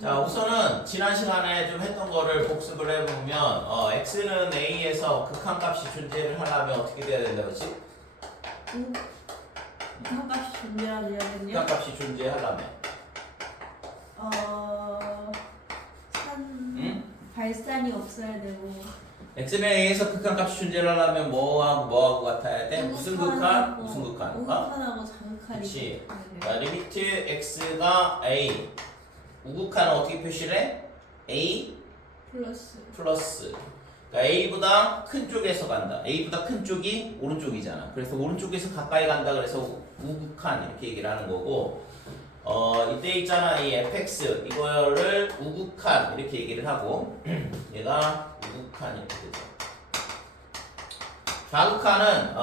자, 우선은 지난 시간에 좀 했던 거를 복습을 해보면 x는 a에서 극한값이 존재를 하려면 어떻게 돼야 된다 그렇지? 극한값이 존재하려면요? 극한값이 존재하려면 발산이 없어야 되고 x는 a에서 극한값이 존재를 하려면 뭐하고 같아야 돼? 무슨 극한? 무슨 극한? 우극한하고 자극한이 그치. 있거든요. 자, 리미트 x가 a 우극한은 어떻게 표시를 해? a 플러스 그러니까 a보다 큰 쪽에서 간다. a보다 큰 쪽이 오른쪽이잖아. 그래서 오른쪽에서 가까이 간다. 그래서 우극한 이렇게 얘기를 하는 거고 이때 있잖아 이 fx 이거를 우극한 이렇게 얘기를 하고 얘가 우극한 이렇게 되죠. 좌극한은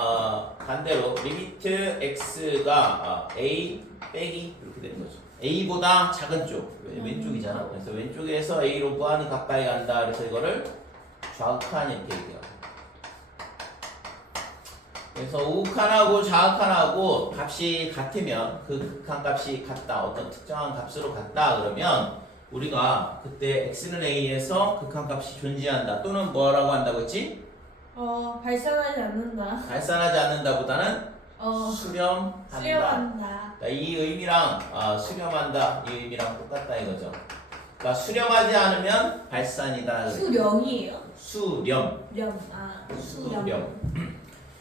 반대로 리미트 x가 a 빼기 이렇게 되는 거죠. a보다 작은 쪽 왼쪽이잖아. 그래서 왼쪽에서 a로 무한히 가까이 간다. 그래서 이거를 좌극한 이렇게 얘기해요. 그래서 우극한하고 좌극한하고 값이 같으면 그 극한값이 같다. 어떤 특정한 값으로 같다. 그러면 우리가 그때 x는 a에서 극한값이 존재한다. 또는 뭐라고 한다고 했지? 발산하지 않는다. 발산하지 않는다보다는 수렴한다. 수렴한다. 그러니까 이 의미랑 수렴한다 이 의미랑 똑같다 이거죠. 그러니까 수렴하지 않으면 발산이다. 수령이에요? 수렴. 수령.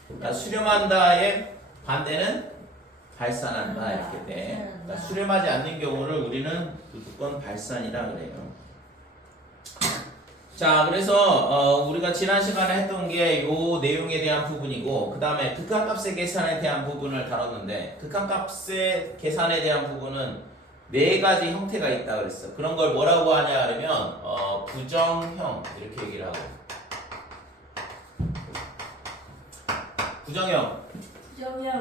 그러니까 수렴한다의 반대는 발산한다 이렇게 돼. 그러니까 수렴하지 않는 경우를 우리는 무조건 발산이라 그래요. 자, 그래서 우리가 지난 시간에 했던 게 요 내용에 대한 부분이고 그 다음에 극한값의 계산에 대한 부분을 다뤘는데 극한값의 계산에 대한 부분은 네 가지 형태가 있다 그랬어. 그런 걸 뭐라고 하냐 그러면 부정형 이렇게 얘기를 하고 부정형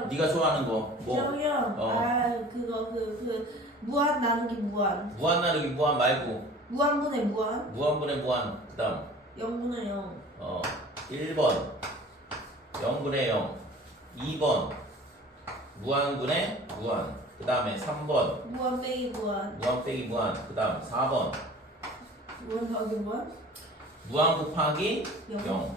네가 좋아하는 거 뭐? 부정형. 그거 무한 나누기 무한. 무한 나누기 무한 말고 무한분의 무한. 무한분의 무한 그 다음 0분의 0. 1번 0분의 0 2번 무한분의 무한 그 다음에 3번 무한 빼기 무한. 무한 빼기 무한 그 다음 4번 무한 더하기 무한. 무한 곱하기 0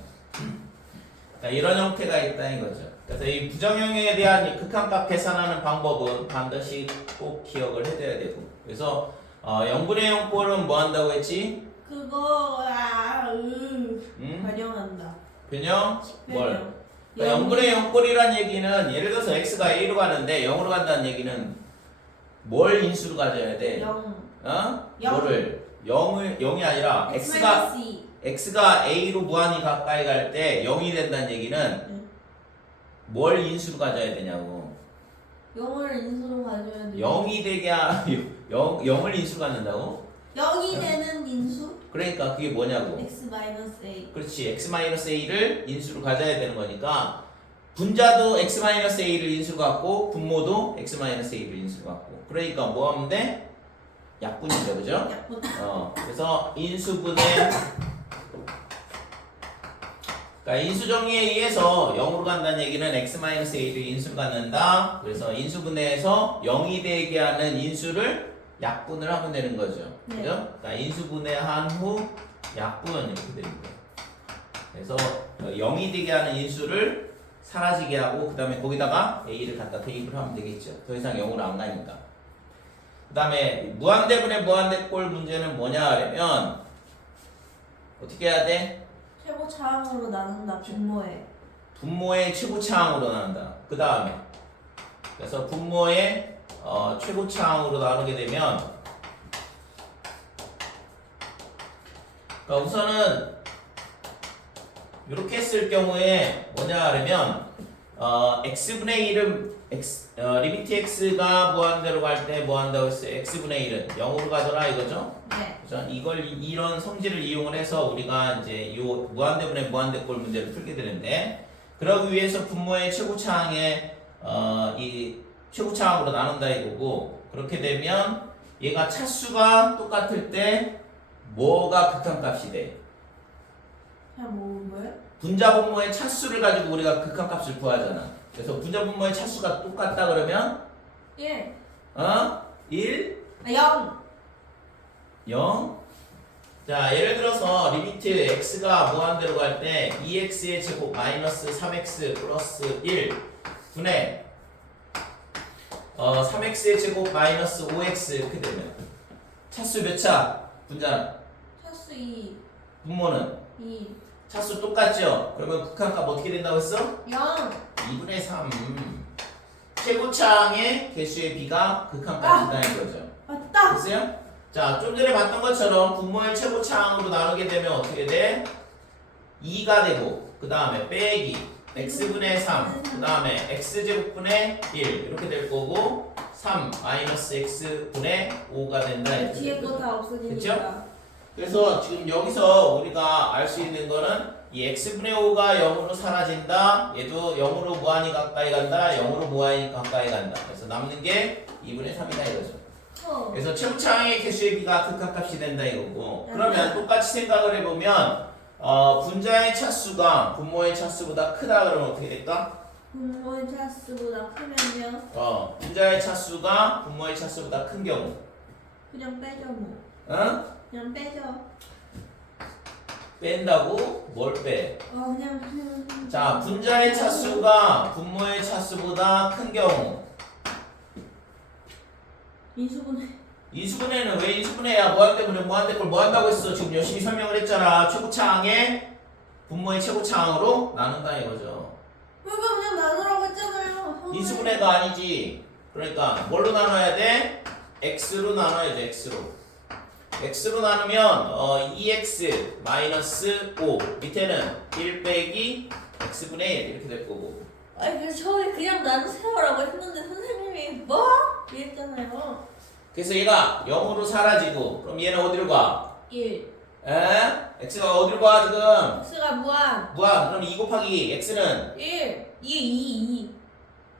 이런 형태가 있다 이거죠. 그래서 이 부정형에 대한 극한값 계산하는 방법은 반드시 꼭 기억을 해둬야 되고 그래서 0분의 0꼴은 뭐 한다고 했지? 그거 변형한다. 변형? 뭘? 변형. 그러니까 0분의 0꼴이란 얘기는 예를 들어서 x가 a로 가는데 0으로 간다는 얘기는 뭘 인수로 가져야 돼? 0. 뭐를? 0이 아니라 x가 a로 무한히 가까이 갈 때 0이 된다는 얘기는 뭘 인수로 가져야 되냐고. 0을 인수로 가져야 돼. 0이 되게 0을 인수로 갖는다고? 0이 되는 인수? 그러니까 그게 뭐냐고. x-a. 그렇지. x-a를 인수로 가져야 되는 거니까 분자도 x-a를 인수로 갖고 분모도 x-a를 인수로 갖고 그러니까 뭐 하면 돼? 약분이죠. 그죠? 약분. 그래서 인수분해 그러니까 인수 정의에 의해서 0으로 간다는 얘기는 x-a를 인수로 갖는다. 그래서 인수분해에서 0이 되게 하는 인수를 약분을 하면 되는 거죠. 네. 그죠? 그러니까 인수분해한 후 약분 이렇게 되는 거예요. 그래서 0이 되게 하는 인수를 사라지게 하고 그 다음에 거기다가 a를 갖다 대입을 하면 되겠죠. 더 이상 0으로 안 가니까. 그 다음에 무한대분의 무한대꼴 문제는 뭐냐 하면 어떻게 해야 돼? 최고차항으로 나눈다. 분모의 최고차항으로 나눈다. 그 다음에 그래서 분모의 최고차항으로 나누게 되면 그러니까 우선은 이렇게 했을 경우에 뭐냐 하면 x분의 1은 리미트 x가 무한대로 갈 때 뭐 한다고 했어요? x분의 1은 0으로 가더라 이거죠? 네. 그죠? 이런 성질을 이용을 해서 우리가 이제 요 무한대분의 무한대꼴 문제를 풀게 되는데 그러기 위해서 분모의 최고차항에 이 최고차항으로 나눈다 이거고 그렇게 되면 얘가 차수가 똑같을 때 뭐가 극한값이 돼? 뭐예요? 분자 분모의 차수를 가지고 우리가 극한값을 구하잖아. 그래서 분자 분모의 차수가 똑같다 그러면 1. 1 0. 0. 자, 예를 들어서 리미트 x가 무한대로 갈 때 2x의 제곱 마이너스 3x 플러스 1 분의 3x의 제곱 마이너스 5x 이렇게 되면 차수 몇 차? 분자는? 차수 2. 분모는? 2. 차수 똑같죠? 그러면 극한값 어떻게 된다고 했어? 0. 2분의 3. 최고차항의 개수의 비가 극한값이다는 거죠. 맞다. 됐어요? 자, 좀 전에 봤던 것처럼 분모의 최고차항으로 나누게 되면 어떻게 돼? 2가 되고 그 다음에 빼기 x분의 3, 그 다음에 x제곱분의 1 이렇게 될 거고 3 마이너스 x분의 5가 된다 이렇게 뒤에 될 거 거죠. 다 없어지니까. 됐죠? 그래서 지금 여기서 우리가 알 수 있는 거는 이 x분의 5가 0으로 사라진다. 얘도 0으로 무한히 가까이 간다. 0으로 무한히 가까이 간다. 그래서 남는 게 2분의 3이다 이거죠. 그래서 최고차항의 개수의 비가 극한값이 된다 이거고. 그러면 똑같이 생각을 해보면 분자의 차수가 분모의 차수보다 크다 그러면 어떻게 될까? 분모의 차수보다 크면요. 분자의 차수가 분모의 차수보다 큰 경우. 그냥 빼죠 뭐. 그냥 빼죠. 뺀다고? 뭘 빼? 그냥. 자, 분자의 차수가 분모의 차수보다 큰 경우. 인수분해. 인수분해는 왜 인수분해야? 무한대분해 무한대 걸 뭐 한다고 했어? 지금 열심히 설명을 했잖아. 최고차항의 분모의 최고차항으로 나눈다 이거죠. 그냥 나누라고 했잖아요. 인수분해가 아니지. 그러니까 뭘로 나눠야 돼? x로 나눠야죠. x로 나누면 2x 마이너스 5 밑에는 1 빼기 x분의 1 이렇게 될 거고. 아니 그래서 처음에 그냥 나누세요라고 했는데 선생님이 뭐? 이랬잖아요. 그래서 얘가 0으로 사라지고 그럼 얘는 어디로 가? 1. x가 어디로 가 지금? x가 무한. 무한. 그럼 2 곱하기 x는 1. 이게 2.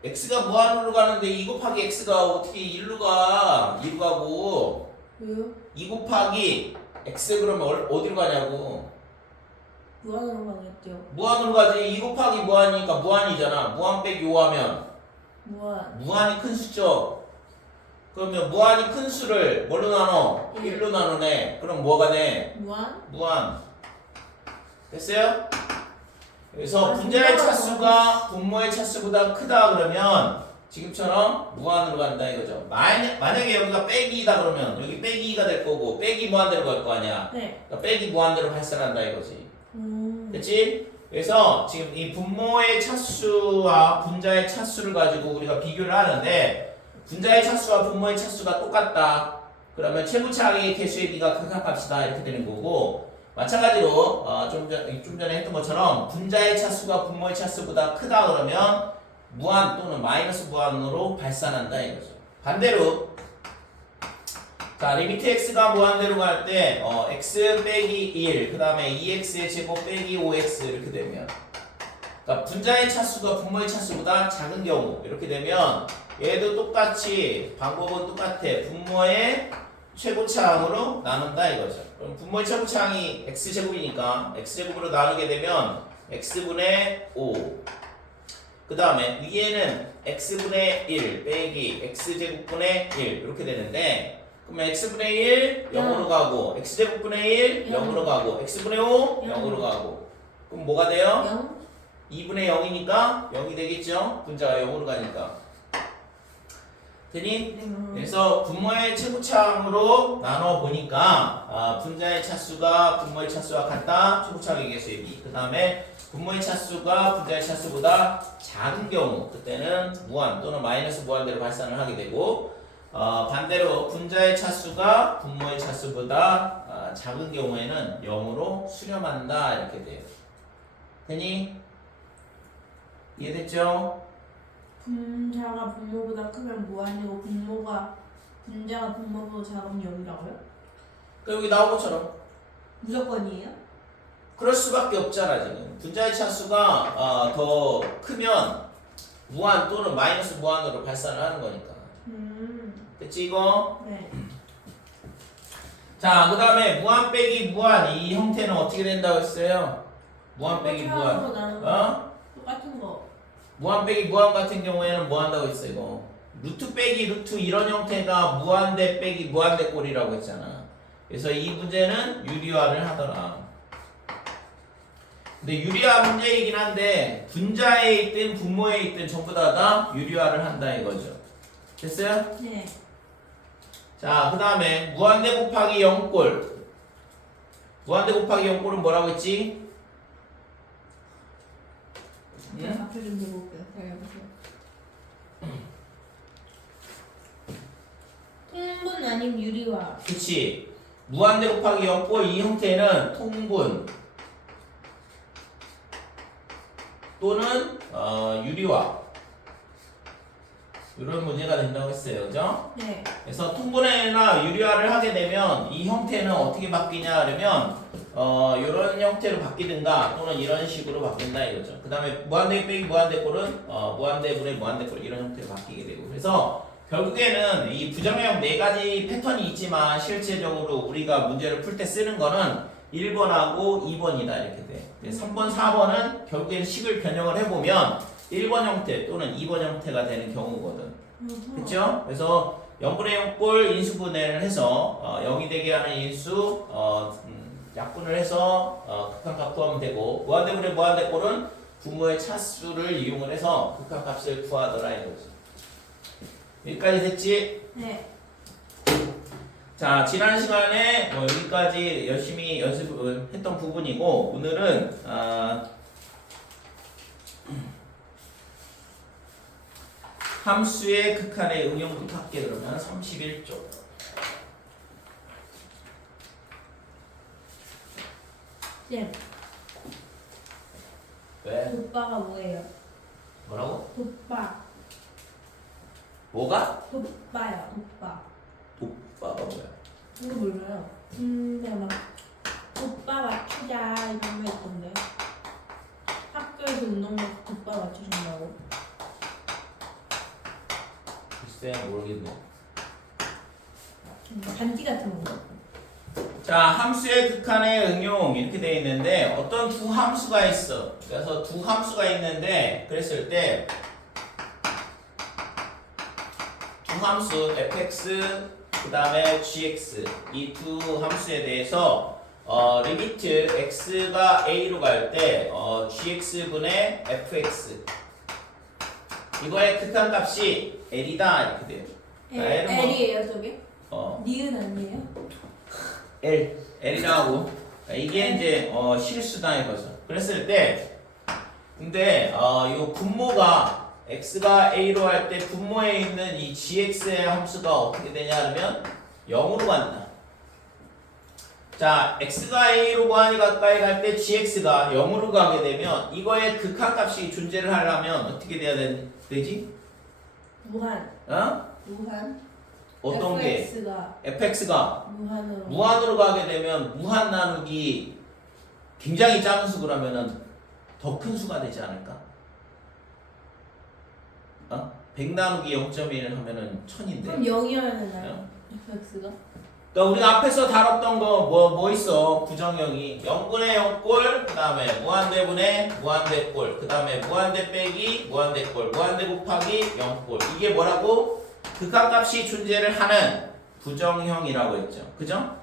x가 무한으로 가는데 2 곱하기 x가 어떻게 1로 가? 2로 가고 왜요? 2 곱하기 x 그러면 어디로 가냐고. 무한으로 가겠죠. 무한으로 가지. 2 곱하기 무한이니까 무한이잖아. 무한 빼기 5 하면 무한. 무한이 큰 수죠. 그러면 무한이 큰 수를 뭘로 나눠? 1로 나누네. 그럼 뭐가 돼? 무한? 무한. 됐어요? 그래서 분자의 차수가 분모의 차수보다 크다 그러면 지금처럼 무한으로 간다 이거죠. 만약에 여기가 빼기이다 그러면 여기 빼기가 될 거고 빼기 무한대로 갈 거 아니야. 네. 그러니까 빼기 무한대로 발산한다 이거지. 됐지? 그래서 지금 이 분모의 차수와 분자의 차수를 가지고 우리가 비교를 하는데 분자의 차수와 분모의 차수가 똑같다. 그러면 최고차항의 개수의 비가 극한값이다 이렇게 되는 거고 마찬가지로 좀 전에 했던 것처럼 분자의 차수가 분모의 차수보다 크다 그러면 무한 또는 마이너스 무한으로 발산한다 이거죠. 반대로 자 리미트 x가 무한대로 갈 때 x 빼기 1 그 다음에 2x의 제곱 빼기 5x 이렇게 되면 그러니까 분자의 차수가 분모의 차수보다 작은 경우 이렇게 되면 얘도 똑같이 방법은 똑같아. 분모의 최고차항으로 나눈다 이거죠. 그럼 분모의 최고차항이 x제곱이니까 x제곱으로 나누게 되면 x분의 5 그 다음에 위에는 x분의 1 빼기 x제곱분의 1 이렇게 되는데 그러면 x분의 1 0으로 가고 x제곱분의 1 0으로 가고 x분의 5 0으로 가고 그럼 뭐가 돼요? 0? 2분의 0이니까 0이 되겠죠? 분자가 0으로 가니까 되니? 그래서 분모의 최고차항으로 나눠 보니까 분자의 차수가 분모의 차수와 같다. 최고차항의 개수의 비. 그 다음에 분모의 차수가 분자의 차수보다 작은 경우 그때는 무한 또는 마이너스 무한대로 발산을 하게 되고 반대로 분자의 차수가 분모의 차수보다 작은 경우에는 0으로 수렴한다 이렇게 돼요. 되니? 이해됐죠? 분자가 분모보다 크면 무한이고 분자가 분모보다 작으면 0이라고요? 그 여기 나온 것처럼 무조건이에요? 그럴 수밖에 없잖아 지금. 분자의 차수가 더 크면 무한 또는 마이너스 무한으로 발산을 하는 거니까. 됐지 이거? 네. 자, 그 다음에 무한 빼기 무한 이 형태는 어떻게 된다고 했어요? 무한 빼기 무한. 똑같은 거. 무한 빼기 무한 같은 경우에는 뭐 한다고 했어 이거? 루트 빼기 루트 이런 형태가 무한대 빼기 무한대 꼴이라고 했잖아. 그래서 이 문제는 유리화를 하더라. 근데 유리화 문제이긴 한데 분자에 있든 분모에 있든 전부 다 유리화를 한다 이거죠. 됐어요? 네. 자, 그 다음에 무한대 곱하기 0꼴. 무한대 곱하기 0꼴은 뭐라고 했지? 응? 앞에 좀 들어볼게요. 잘 해보세요. 통분 아닌 유리화. 그치. 무한대 곱하기 0꼴 이 형태는 통분 또는 유리화 이런 문제가 된다고 했어요. 그죠? 네. 그래서 통분해나 유리화를 하게 되면 이 형태는 어떻게 바뀌냐 하면 이런 형태로 바뀌든가 또는 이런 식으로 바뀐다 이거죠. 그 다음에 무한대 빼기 무한대 꼴은 무한대분의 무한대 꼴 이런 형태로 바뀌게 되고 그래서 결국에는 이 부정형 네 가지 패턴이 있지만 실제적으로 우리가 문제를 풀 때 쓰는 거는 1번하고 2번이다 이렇게 돼. 3번, 4번은 결국에는 식을 변형을 해보면 1번 형태 또는 2번 형태가 되는 경우거든. 그렇죠? 그래서 0분의 0꼴 인수분해를 해서 0이 되게 하는 인수 약분을 해서 극한값 구하면 되고 무한대분의 무한대꼴은 분모의 차수를 이용을 해서 극한값을 구하더라 이거지. 여기까지 됐지? 네. 자, 지난 시간에 여기까지 열심히 연습을 했던 부분이고 오늘은 함수의 극한의 응용부터 할게. 그러면 31쪽. 쌤, 왜? 돋바가 뭐예요? 뭐라고? 돋바. 뭐가? 돋바요. 돋바. 돋바가 뭐야? 이거 몰라요. 근데 막 돋바 맞추자 이런 거 있던데. 학교에서 운동복 돋바 맞추신다고. 글쎄 모르겠네. 반지 같은 거. 자, 함수의 극한의 응용 이렇게 되어 있는데 어떤 두 함수가 있어. 그래서 두 함수가 있는데 그랬을 때 두 함수 fx 그 다음에 gx 이 두 함수에 대해서 리미트 x가 a로 갈 때 gx분의 fx 이거의 극한값이 l이다 이렇게 돼요. L이에요 저게? 어 니은 아니에요? L이라고 이게 이제 실수다 이거죠. 그랬을 때 근데 요 분모가 x가 a로 할 때 분모에 있는 이 gx의 함수가 어떻게 되냐 하면 0으로 간다. 자, x가 a로 무한히 가까이 갈 때 gx가 0으로 가게 되면 이거의 극한값이 존재를 하려면 어떻게 돼야 되지? 무한. 무한. 어떤 게? fx가 무한으로 가게 되면 무한 나누기 굉장히 작은 수 그러면은 더 큰 수가 되지 않을까? 100 나누기 0.1 하면은 1000인데. 그럼 0이어야 되나요? fx가? 그러니까 우리가 앞에서 다뤘던 거 뭐 있어? 부정형이 0분의 0꼴, 그 다음에 무한대분의 무한대꼴, 그 다음에 무한대 빼기 무한대꼴, 무한대 곱하기 0꼴. 이게 뭐라고? 극한값이 존재를 하는 부정형이라고 했죠. 그죠?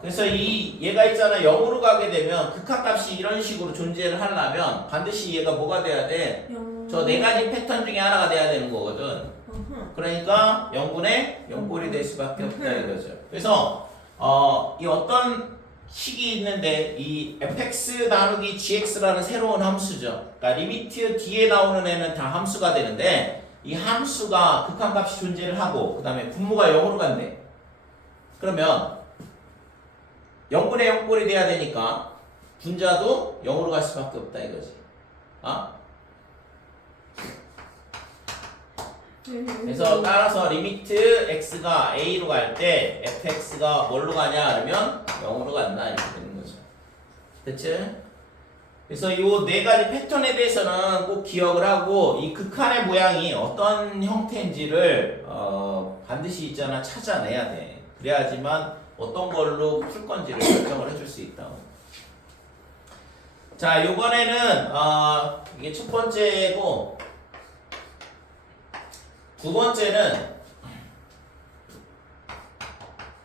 그래서 얘가 있잖아. 0으로 가게 되면 극한값이 이런 식으로 존재를 하려면 반드시 얘가 뭐가 돼야 돼? 저 네 가지 패턴 중에 하나가 돼야 되는 거거든. 그러니까 0분의 0꼴이 될 수밖에 없다 이거죠. 그래서 이 어떤 식이 있는데 이 fx 나누기 gx라는 새로운 함수죠. 그러니까 리미트 뒤에 나오는 애는 다 함수가 되는데 이 함수가 극한값이 존재를 하고 그 다음에 분모가 0으로 간대. 그러면 0분의 0꼴이 돼야 되니까 분자도 0으로 갈 수밖에 없다 이거지. 그래서 따라서 리미트 x가 a로 갈 때 fx가 뭘로 가냐 그러면 0으로 간다 이렇게 되는 거죠. 됐지? 그래서 이 네 가지 패턴에 대해서는 꼭 기억을 하고 이 극한의 모양이 어떤 형태인지를 반드시 있잖아 찾아내야 돼. 그래야지만 어떤 걸로 풀 건지를 결정을 해줄 수 있다. 자, 이번에는 이게 첫 번째고 두 번째는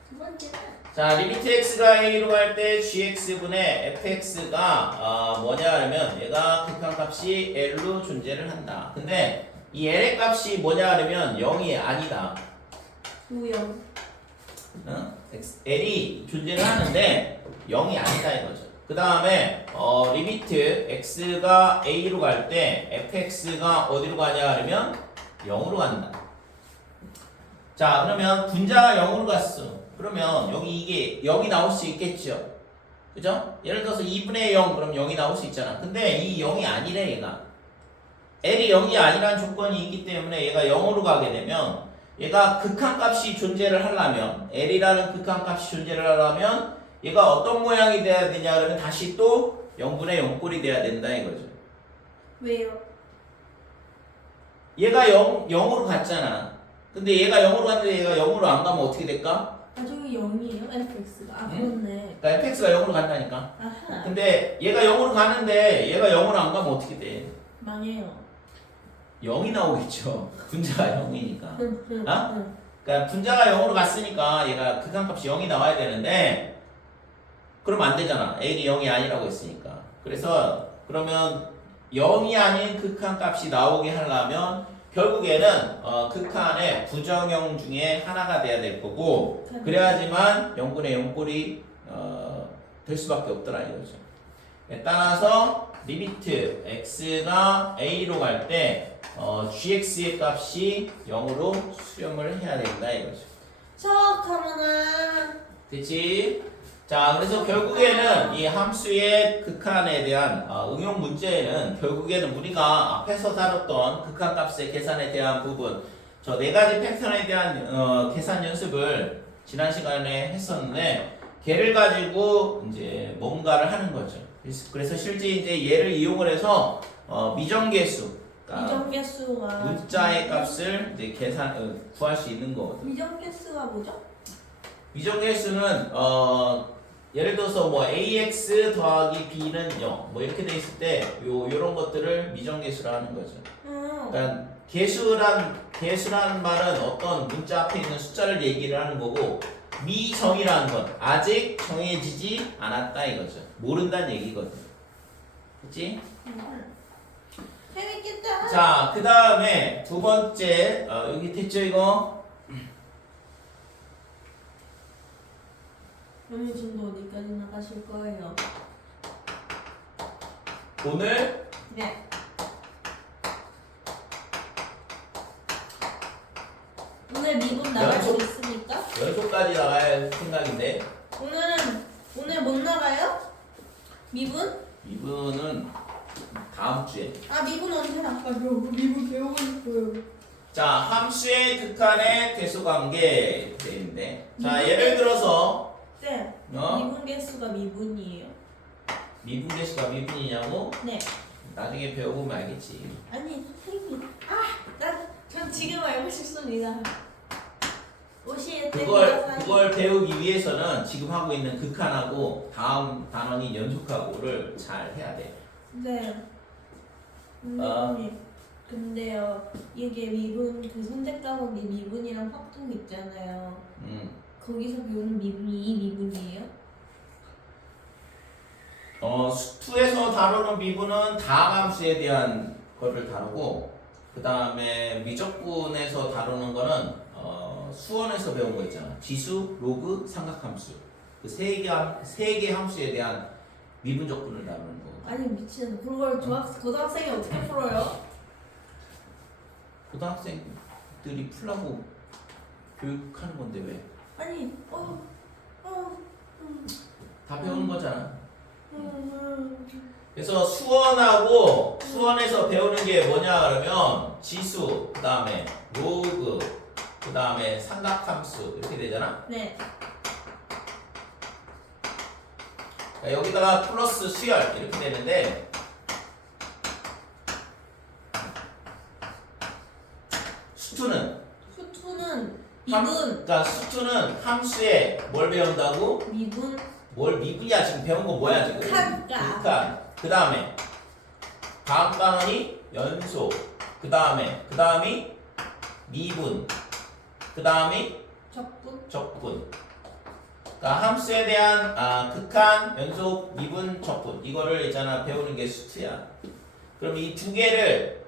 두 번째는 자, 리미트 x가 a로 갈 때 gx분의 fx가 뭐냐 하면 얘가 극한값이 l로 존재를 한다. 근데 이 l의 값이 뭐냐 하면 0이 아니다. 우영. l이 존재를 하는데 0이 아니다 이거죠. 그 다음에 리미트 x가 a로 갈 때 fx가 어디로 가냐 하면 0으로 간다. 자, 그러면 분자가 0으로 갔어. 그러면 이게 0이 나올 수 있겠죠. 그죠? 예를 들어서 2분의 0 그럼 0이 나올 수 있잖아. 근데 이 0이 아니래 얘가. l이 0이 아니라는 조건이 있기 때문에 얘가 0으로 가게 되면 얘가 극한값이 존재를 하려면 l이라는 극한값이 존재를 하려면 얘가 어떤 모양이 돼야 되냐 그러면 다시 또 0분의 0꼴이 돼야 된다 이거죠. 왜요? 얘가 0으로 갔잖아. 근데 얘가 0으로 갔는데 얘가 0으로 안 가면 어떻게 될까? 아 저기 0이에요? fx가? 아 응? 그렇네. 그러니까 fx가 0으로 간다니까. 아하. 근데 얘가 0으로 가는데 얘가 0으로 안 가면 어떻게 돼? 망해요. 0이 나오겠죠. 분자가 0이니까. 아? 응. 그러니까 분자가 0으로 갔으니까 얘가 극한값이 0이 나와야 되는데 그러면 안 되잖아. l이 0이 아니라고 했으니까. 그래서 그러면 0이 아닌 극한값이 나오게 하려면 결국에는 극한의 부정형 중에 하나가 돼야 될 거고 그래야지만 0분의 0꼴이 될 수밖에 없더라 이거죠. 따라서 리미트 x가 a로 갈 때 gx의 값이 0으로 수렴을 해야 된다 이거죠. 척하면은 됐지? 자, 그래서 결국에는 이 함수의 극한에 대한 응용 문제에는 결국에는 우리가 앞에서 다뤘던 극한값의 계산에 대한 부분 저 네 가지 패턴에 대한 계산 연습을 지난 시간에 했었는데 걔를 가지고 이제 뭔가를 하는 거죠. 그래서 실제 이제 얘를 이용을 해서 미정계수 그러니까 미정계수가 문자의 값을 이제 구할 수 있는 거거든. 미정계수가 뭐죠? 미정계수는 예를 들어서 뭐 ax 더하기 b는 0 뭐 이렇게 돼 있을 때 요런 것들을 미정계수라 하는 거죠. 그러니까 계수라는 말은 어떤 문자 앞에 있는 숫자를 얘기를 하는 거고 미정이라는 건 아직 정해지지 않았다 이거죠. 모른다는 얘기거든. 그치? 재밌겠다. 자, 그 다음에 두 번째 여기 됐죠 이거? 어느 정도 어디까지 나가실 거예요? 오늘 네. 오늘 미분 나갈 수 연속? 있습니까? 연속까지 나갈 생각인데 오늘 못 나가요? 미분? 이분은 다음 주에. 아 미분 언제 나가요? 미분 배우고 싶어요. 자, 함수의 극한의 대수관계 되는데 자, 미분 예를 들어서 네. 미분 개수가 미분이에요? 미분 개수가 미분이냐고? 네. 나중에 배워보면 알겠지. 아니 선생님. 전 지금 알고 싶습니다. 오시에 그걸 배우기 위해서는 지금 하고 있는 극한하고 다음 단원인 연속하고를 잘 해야 돼. 네. 선생님. 근데요 이게 미분 그 선택 과목이 미분이랑 확통 있잖아요. 거기서 배우는 미분이 이 미분이에요? 수투에서 다루는 미분은 다함수에 대한 거를 다루고 그 다음에 미적분에서 다루는 거는 수원에서 배운 거 있잖아. 지수, 로그, 삼각함수 그 세 개 함수에 대한 미분적분을 다루는 거. 아니 미친 그걸 고등학생이 어떻게 풀어요? 고등학생들이 풀라고 교육하는 건데 왜? 아니 다 배우는 거잖아. 그래서 수원에서 배우는 게 뭐냐 그러면 지수, 그 다음에 로그, 그 다음에 삼각함수 이렇게 되잖아. 네. 그러니까 여기다가 플러스 수열 이렇게 되는데 수투는 미분. 그러니까 수투는 함수에 뭘 배운다고? 미분. 뭘 미분이야 지금 배운 거 뭐야 지금? 극한. 그 다음에 다음 단원이 연속. 그 다음이 미분. 그 다음이 적분. 적분. 그러니까 함수에 대한 극한, 연속, 미분, 적분 이거를 있잖아 배우는 게 수트야. 그럼 이 두 개를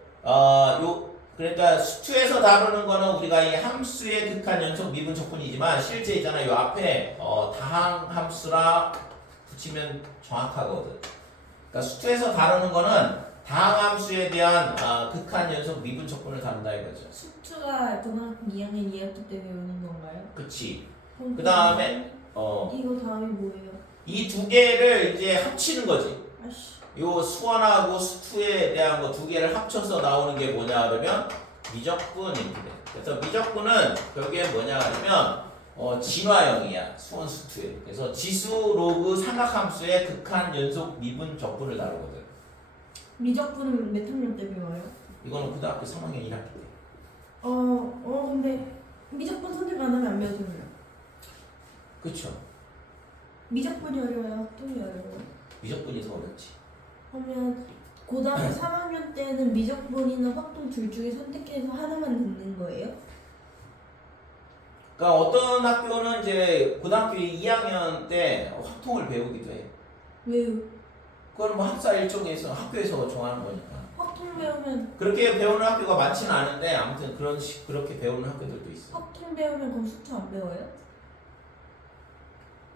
그러니까 수트에서 다루는 거는 우리가 이 함수의 극한, 연속, 미분, 적분이지만 실제 있잖아 요 앞에 다항 함수라 붙이면 정확하거든. 그러니까 수트에서 다루는 거는 다항 함수에 대한 극한, 연속, 미분, 적분을 다룬다 이거죠. 수트가 고등학교 2학년 2학기 때 배우는 건가요? 그치. 그럼 그 다음에 이거 다음이 뭐예요? 이 두 개를 이제 합치는 거지. 아씨. 요 수원하고 수투에 대한 거 두 개를 합쳐서 나오는 게 뭐냐 그러면 미적분 이렇게 돼. 그래서 미적분은 결국에 뭐냐 그러면 진화형이야 수원 수투에. 그래서 지수, 로그, 삼각함수의 극한, 연속, 미분, 적분을 다루거든. 미적분은 몇 학년 때 배워요? 이거는 고등학교 3학년 1학기 때. 근데 미적분 선택 안 하면 안 배워져요. 그쵸. 미적분이 어려워요? 학통이 어려워요? 미적분이 더 어렵지. 그러면 고등학교 3학년 때는 미적분이나 확통 둘 중에 선택해서 하나만 듣는 거예요? 그러니까 어떤 학교는 이제 고등학교 2학년 때 확통을 배우기도 해. 왜요? 그건 뭐 학사 일종에서 학교에서 정하는 거니까. 확통 배우면 그렇게 배우는 학교가 많지는 않은데 아무튼 그렇게 배우는 학교들도 있어. 확통 배우면 그럼 수트 안 배워요?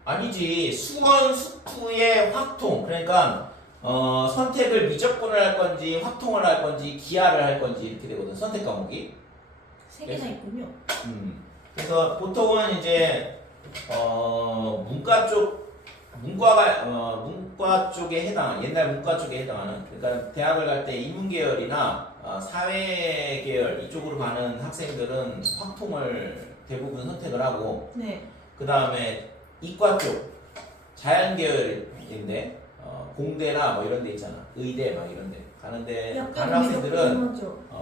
아니지. 수원 수투의 확통. 그러니까 선택을 미적분을 할 건지 확통을 할 건지 기하를 할 건지 이렇게 되거든. 선택 과목이. 세 개나 있군요. 그래서 보통은 이제 문과 쪽에 옛날 문과 쪽에 해당하는 그러니까 대학을 갈 때 인문 계열이나 사회 계열 이쪽으로 가는 학생들은 확통을 대부분 선택을 하고 네. 그 다음에 이과 쪽 자연 계열인데 공대나 뭐 이런 데 있잖아 의대 막 이런 데 가는데 가는 학생들은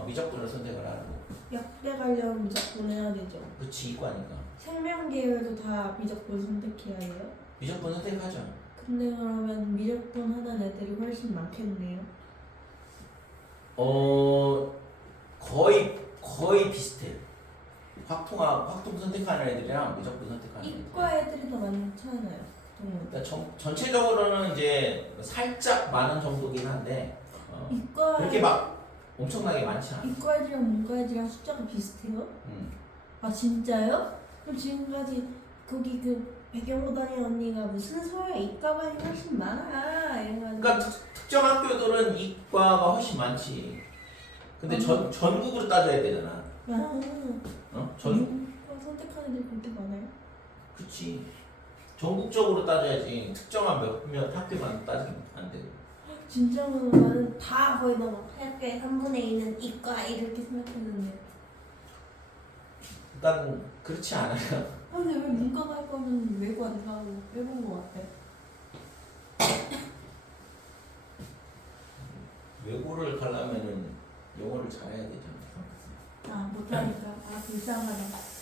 미적분을 선택을 하고 약대 가려면 미적분 해야 되죠. 그치 이과니까 생명 계열도 다 미적분 선택해야 해요? 미적분 선택하죠. 근데 그러면 미적분 하는 애들이 훨씬 많겠네요. 거의 비슷해. 확통 선택하는 애들이랑 미적분 선택하는 애들. 이과 애들이 더 많잖아요. 그러니까 전체적으로는 이제 살짝 많은 정도긴 한데 이과 그렇게 막 엄청나게 많지 않아. 이과 애들이랑 문과 애들이랑 숫자가 비슷해요? 아 진짜요? 그럼 지금까지 거기 그 배경고단의 언니가 무슨 소리야 이과반이 훨씬 많아 이래가지고. 그러니까 특정 학교들은 이과가 훨씬 많지. 근데 전국으로 따져야 되잖아. 이과 선택하는 애들 그렇게 많아요? 그치. 전국적으로 따져야지. 특정한 몇몇 학교만 따지면 안 돼. 진짜로 나는 다 거의 다 막 학교의 3분의 2는 이과 이렇게 생각했는데. 일단 그렇지 않아요. 근데 왜 문과 갈 거면 외고 안 가고 빼본 거 같아? 외고를 가려면은 영어를 잘해야 되죠. 아 못하니까. 아 불쌍하다.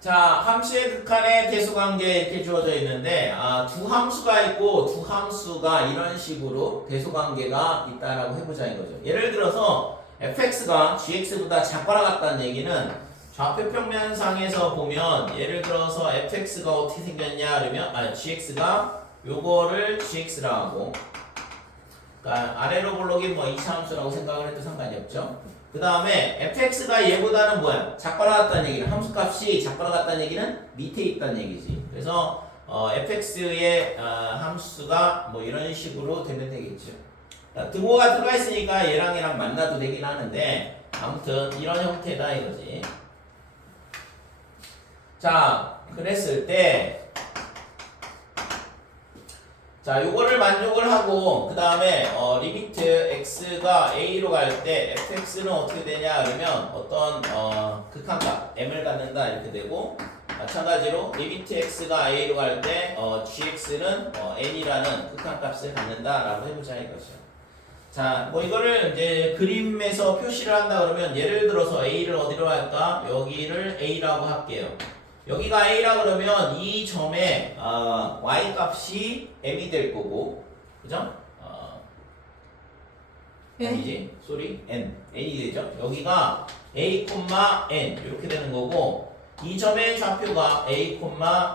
자, 함수의 극한의 대수관계 이렇게 주어져 있는데 두 함수가 있고 두 함수가 이런 식으로 대수관계가 있다라고 해보자 이거죠. 예를 들어서 fx가 gx보다 작거나 같다는 얘기는 좌표 평면상에서 보면 예를 들어서 fx가 어떻게 생겼냐 그러면 gx가 요거를 gx라 하고 그러니까 아래로 볼록이 뭐 이차함수라고 생각을 해도 상관이 없죠. 그 다음에 fx가 얘보다는 뭐야? 작거나 같다는 얘기는 함수값이 작거나 같다는 얘기는 밑에 있다는 얘기지. 그래서 fx의 함수가 뭐 이런 식으로 되면 되겠죠. 등호가 들어가 있으니까 얘랑 만나도 되긴 하는데 아무튼 이런 형태다 이거지. 자, 그랬을 때 자, 요거를 만족을 하고 그 다음에 리미트 x가 a로 갈 때 fx는 어떻게 되냐 그러면 어떤 극한값 m을 갖는다 이렇게 되고 마찬가지로 리미트 x가 a로 갈 때 gx는 n이라는 극한값을 갖는다 라고 해보자 이거죠. 자, 뭐 이거를 이제 그림에서 표시를 한다 그러면 예를 들어서 a를 어디로 할까? 여기를 a라고 할게요. 여기가 a라 그러면 이 점에 y 값이 m이 될 거고, 그죠? 아니지, sorry, n이 되죠. 여기가 a, n 이렇게 되는 거고, 이 점의 좌표가 a,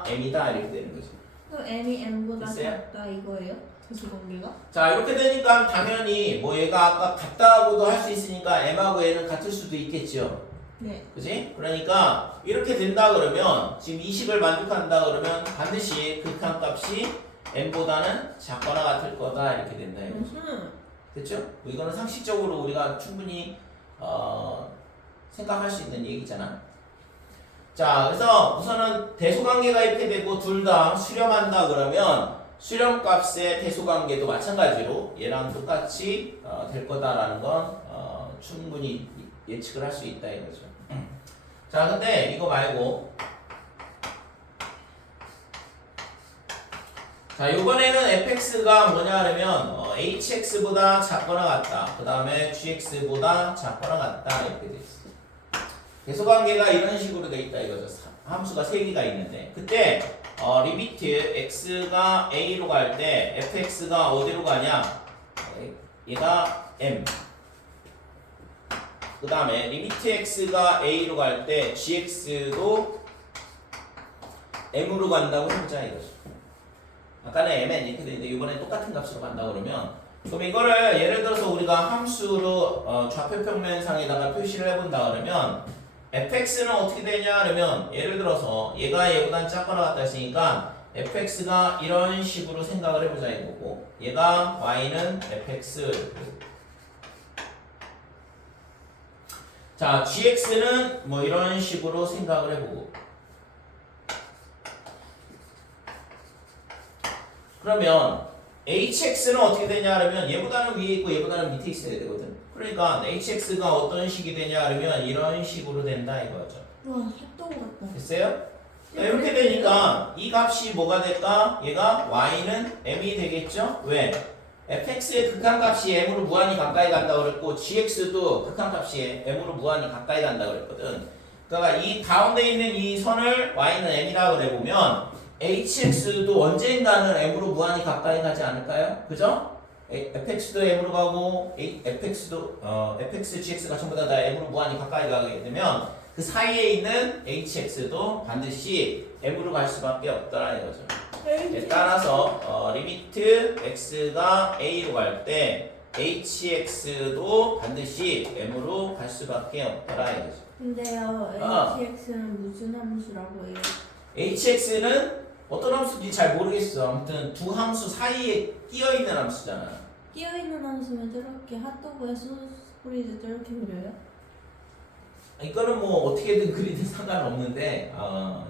m이다 이렇게 되는 거죠. 그럼 m이 m보다 됐어요? 작다 이거예요? 대수관계가? 자 이렇게 되니까 당연히 뭐 얘가 아까 같다고도 할 수 있으니까 m하고 n은 같을 수도 있겠죠. 네. 그지? 그러니까 이렇게 된다 그러면 지금 이 식을 만족한다 그러면 반드시 극한값이 m보다는 작거나 같을 거다 이렇게 된다 이거죠. 됐죠? 이거는 상식적으로 우리가 충분히 생각할 수 있는 얘기잖아. 자, 그래서 우선은 대소관계가 이렇게 되고 둘 다 수렴한다 그러면 수렴값의 대소관계도 마찬가지로 얘랑 똑같이 될 거다라는 건 충분히 예측을 할 수 있다 이거죠. 자, 근데 이거 말고 자, 요번에는 fx가 뭐냐 하면 hx보다 작거나 같다. 그 다음에 gx보다 작거나 같다 이렇게 돼 있어. 대소관계가 이런 식으로 돼 있다 이거죠. 함수가 3개가 있는데 그때 리미트 x가 a로 갈 때 fx가 어디로 가냐? 얘가 m. 그 다음에 리미트 x가 a로 갈 때 gx도 m으로 간다고 해보자 이거죠. 아까는 mn 이렇게 되는데 이번에 똑같은 값으로 간다 그러면 그럼 이거를 예를 들어서 우리가 함수로 좌표 평면상에다가 표시를 해본다 그러면 fx는 어떻게 되냐 그러면 예를 들어서 얘가 얘보단 작거나 같다 했으니까 fx가 이런 식으로 생각을 해보자 이거고 얘가 y는 fx 자 gx는 뭐 이런 식으로 생각을 해보고 그러면 hx는 어떻게 되냐 그러면 얘보다는 위에 있고 얘보다는 밑에 있어야 되거든. 그러니까 hx가 어떤 식이 되냐 그러면 이런 식으로 된다 이거죠. 와, 핫도그 같다. 됐어요? 자, 이렇게 되니까 이 값이 뭐가 될까? 얘가 y는 m이 되겠죠? 왜? fx의 극한값이 m으로 무한히 가까이 간다고 그랬고 gx도 극한값이 m으로 무한히 가까이 간다고 그랬거든. 그러니까 이 가운데 있는 이 선을 y는 m이라고 그래보면 hx도 언젠가는 m으로 무한히 가까이 가지 않을까요? 그죠? fx도 m으로 가고 fx도 fx, gx가 전부 다 m으로 무한히 가까이 가게 되면 그 사이에 있는 hx도 반드시 m으로 갈 수밖에 없다라는 거죠. 따라서 리미트 x가 a로 갈 때 hx도 반드시 m으로 갈 수밖에 없다라는 거죠. 근데요, hx는 무슨 함수라고 해요? hx는 어떤 함수인지 잘 모르겠어. 아무튼 두 함수 사이에 끼어 있는 함수잖아. 끼어있는 함수면 저렇게 핫도그에 소스프리드 저렇게 그려요? 이거는 뭐 어떻게든 그리든 상관없는데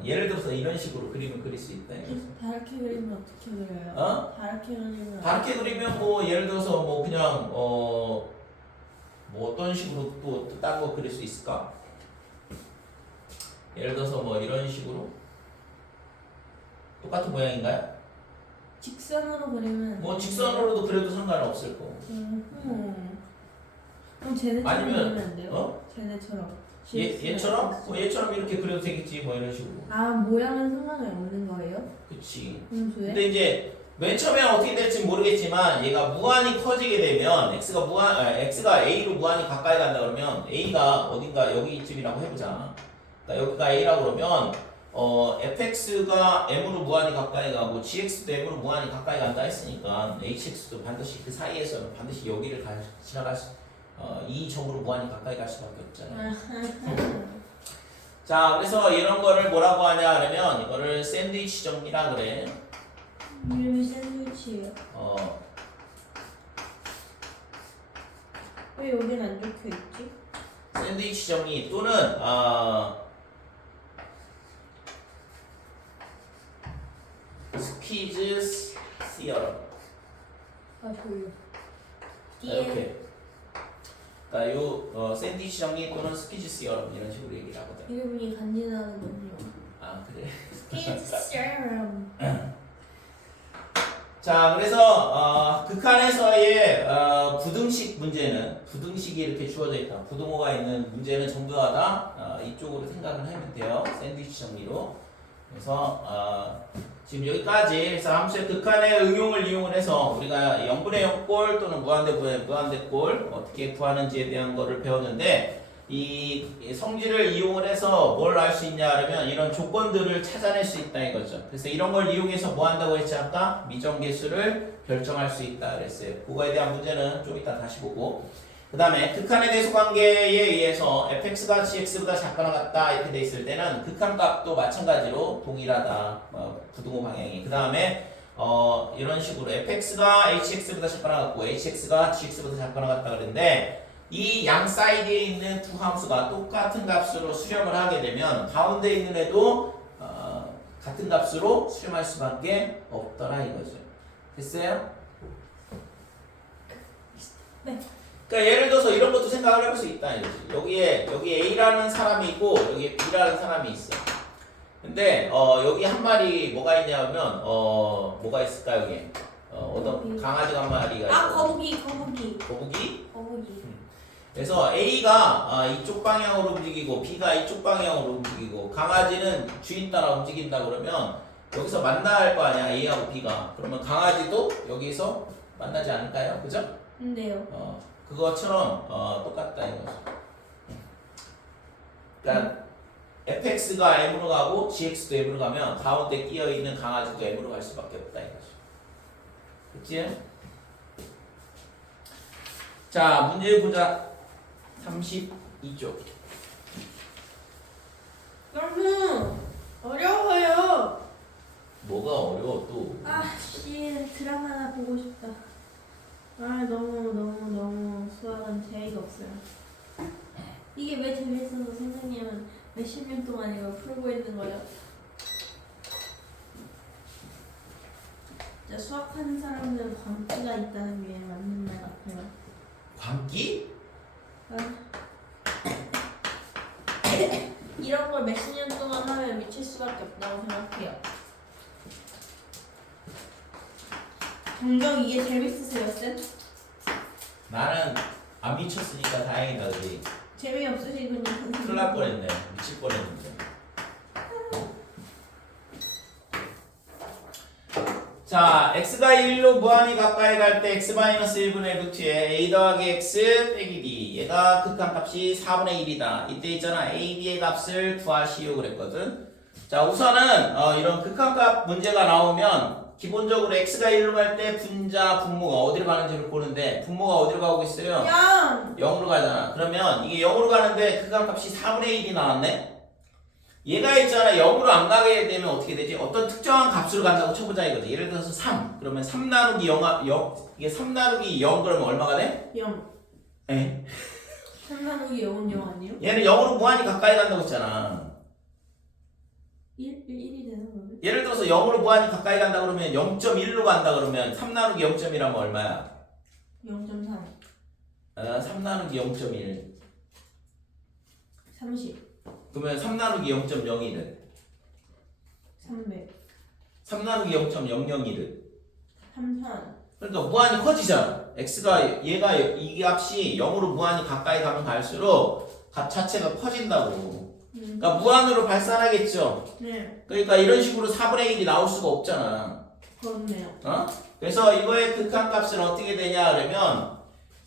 예를 들어서 이런 식으로 그림을 그릴 수 있다 이거죠. 다르게 그리면 어떻게 그려요? 다르게 그리면 다르게 그리면 뭐 예를 들어서 뭐 그냥 뭐 어떤 식으로 또 딴 거 그릴 수 있을까? 예를 들어서 뭐 이런 식으로 똑같은 모양인가요? 직선으로 그리면 뭐 직선으로도 그려도 상관없을 거고. 그럼 쟤네처럼 아니면, 그리면 안 돼요? 쟤네처럼 얘처럼? 뭐 얘처럼 이렇게 그려도 되겠지 뭐 이런 식으로. 아, 모양은 상관이 없는 거예요? 그치. 함수에? 근데 이제 맨 처음에 어떻게 될지 모르겠지만 얘가 무한히 커지게 되면 x가 a로 무한히 가까이 간다 그러면 a가 어딘가 여기쯤이라고 해보자. 그러니까 여기가 a라고 그러면 fx가 m으로 무한히 가까이 가고 gx도 m으로 무한히 가까이 간다 했으니까 hx도 반드시 그 사이에서는 반드시 여기를 지나갈 이 점으로 무한히 가까이 갈 수밖에 없잖아요. 자, 그래서 이런 거를 뭐라고 하냐 하면 이거를 샌드위치 정리라 그래. 이름이 샌드위치예요. 왜 여긴 안 적혀있지? 샌드위치 정리 또는 스퀴즈 시어럼. 아, 졸려. 이렇게. 그러니까 요 샌드위치 정리 또는 스퀴즈 시어럼 이런 식으로 얘기를 하거든. 이름이 간지나는군요. 아 그래. 스키스럼. 자, 그래서 극한에서의 부등식 문제는 부등식이 이렇게 주어져 있다. 부등호가 있는 문제는 전부 다 이쪽으로 생각을 하면 돼요. 샌드위치 정리로. 그래서 지금 여기까지 그래서 함수의 극한의 응용을 이용을 해서 우리가 0분의 0꼴 또는 무한대꼴 어떻게 구하는지에 대한 거를 배웠는데 이 성질을 이용을 해서 뭘 알 수 있냐 하면 이런 조건들을 찾아낼 수 있다 이거죠. 그래서 이런 걸 이용해서 뭐 한다고 했지 아까? 미정계수를 결정할 수 있다 그랬어요. 그거에 대한 문제는 좀 이따 다시 보고. 그 다음에 극한의 대소 관계에 의해서 fx가 gx보다 작거나 같다 이렇게 돼 있을 때는 극한값도 마찬가지로 동일하다. 부등호 방향이. 그 다음에 이런 식으로 fx가 hx보다 작거나 같고 hx가 gx보다 작거나 같다 그랬는데 이 양 사이드에 있는 두 함수가 똑같은 값으로 수렴을 하게 되면 가운데 있는 애도 같은 값으로 수렴할 수밖에 없더라 이거죠. 됐어요? 네. 그러니까 예를 들어서 이런 것도 생각을 해볼 수 있다 이거지. 여기에 A라는 사람이 있고 여기에 B라는 사람이 있어. 근데 여기 한 마리 뭐가 있냐면 뭐가 있을까 여기? 어떤 강아지가 한 마리가 있고. 아 거북이. 거북이? 거북이. 그래서 A가 이쪽 방향으로 움직이고 B가 이쪽 방향으로 움직이고 강아지는 주인 따라 움직인다 그러면 여기서 만날 거 아니야 A하고 B가. 그러면 강아지도 여기서 만나지 않을까요? 그죠? 근데요. 그것처럼 똑같다 이거죠. 그러니까 fx가 m으로 가고 gx도 m으로 가면 가운데 끼어 있는 강아지도 m으로 갈 수밖에 없다 이거죠. 그치? 자, 문제 보자. 32쪽. 너무 어려워요. 뭐가 어려워 또? 아씨 드라마 하나 보고 싶다. 아 너무 수학은 재미가 없어요. 이게 왜 재밌어서 선생님은 몇십 년 동안 이걸 풀고 있는 거예요? 진짜 수학하는 사람들은 광기가 있다는 게 맞는 말 같아요. 광기? 이런 걸 몇십 년 동안 하면 미칠 수밖에 없다고 생각해요. 정정 이게 재밌으세요, 쌤? 나는 안 미쳤으니까 다행이다 그지? 재미없으시군요. 큰일 날 뻔했네. 미칠 뻔했는데. 자, x가 1로 무한히 가까이 갈 때 x-1분의 루트에 a 더하기 x 빼기 b 얘가 극한값이 4분의 1이다. 이때 있잖아 a, b의 값을 구하시오 그랬거든. 자, 우선은 이런 극한값 문제가 나오면 기본적으로 x가 1로 갈 때 분자, 분모가 어디로 가는지를 보는데 분모가 어디로 가고 있어요? 0으로 가잖아. 그러면 이게 0으로 가는데 극한값이 4분의 1이 나왔네? 얘가 있잖아 0으로 안 가게 되면 어떻게 되지? 어떤 특정한 값으로 간다고 쳐보자 이거지. 예를 들어서 3 그러면 3 나누기 0 이게 3 나누기 0 그러면 얼마가 돼? 0. 에? 3 나누기 0은 0 아니에요? 얘는 0으로 무한히 가까이 간다고 했잖아. 1이 되는 거네. 예를 들어서 0으로 무한히 가까이 간다 그러면 0.1로 간다 그러면 3 나누기 0.1하면 얼마야? 0.3. 3 나누기 0.1 30. 그러면 3 나누기 0.01은? 300. 3 나누기 0.001은? 33. 그러니까 무한히 커지잖아. x가 얘가 이 값이 0으로 무한히 가까이 가면 갈수록 값 자체가 커진다고. 그러니까 무한으로 발산하겠죠. 네. 그러니까 이런 식으로 4분의 1이 나올 수가 없잖아. 그렇네요. 그래서 이거의 극한값은 어떻게 되냐 그러면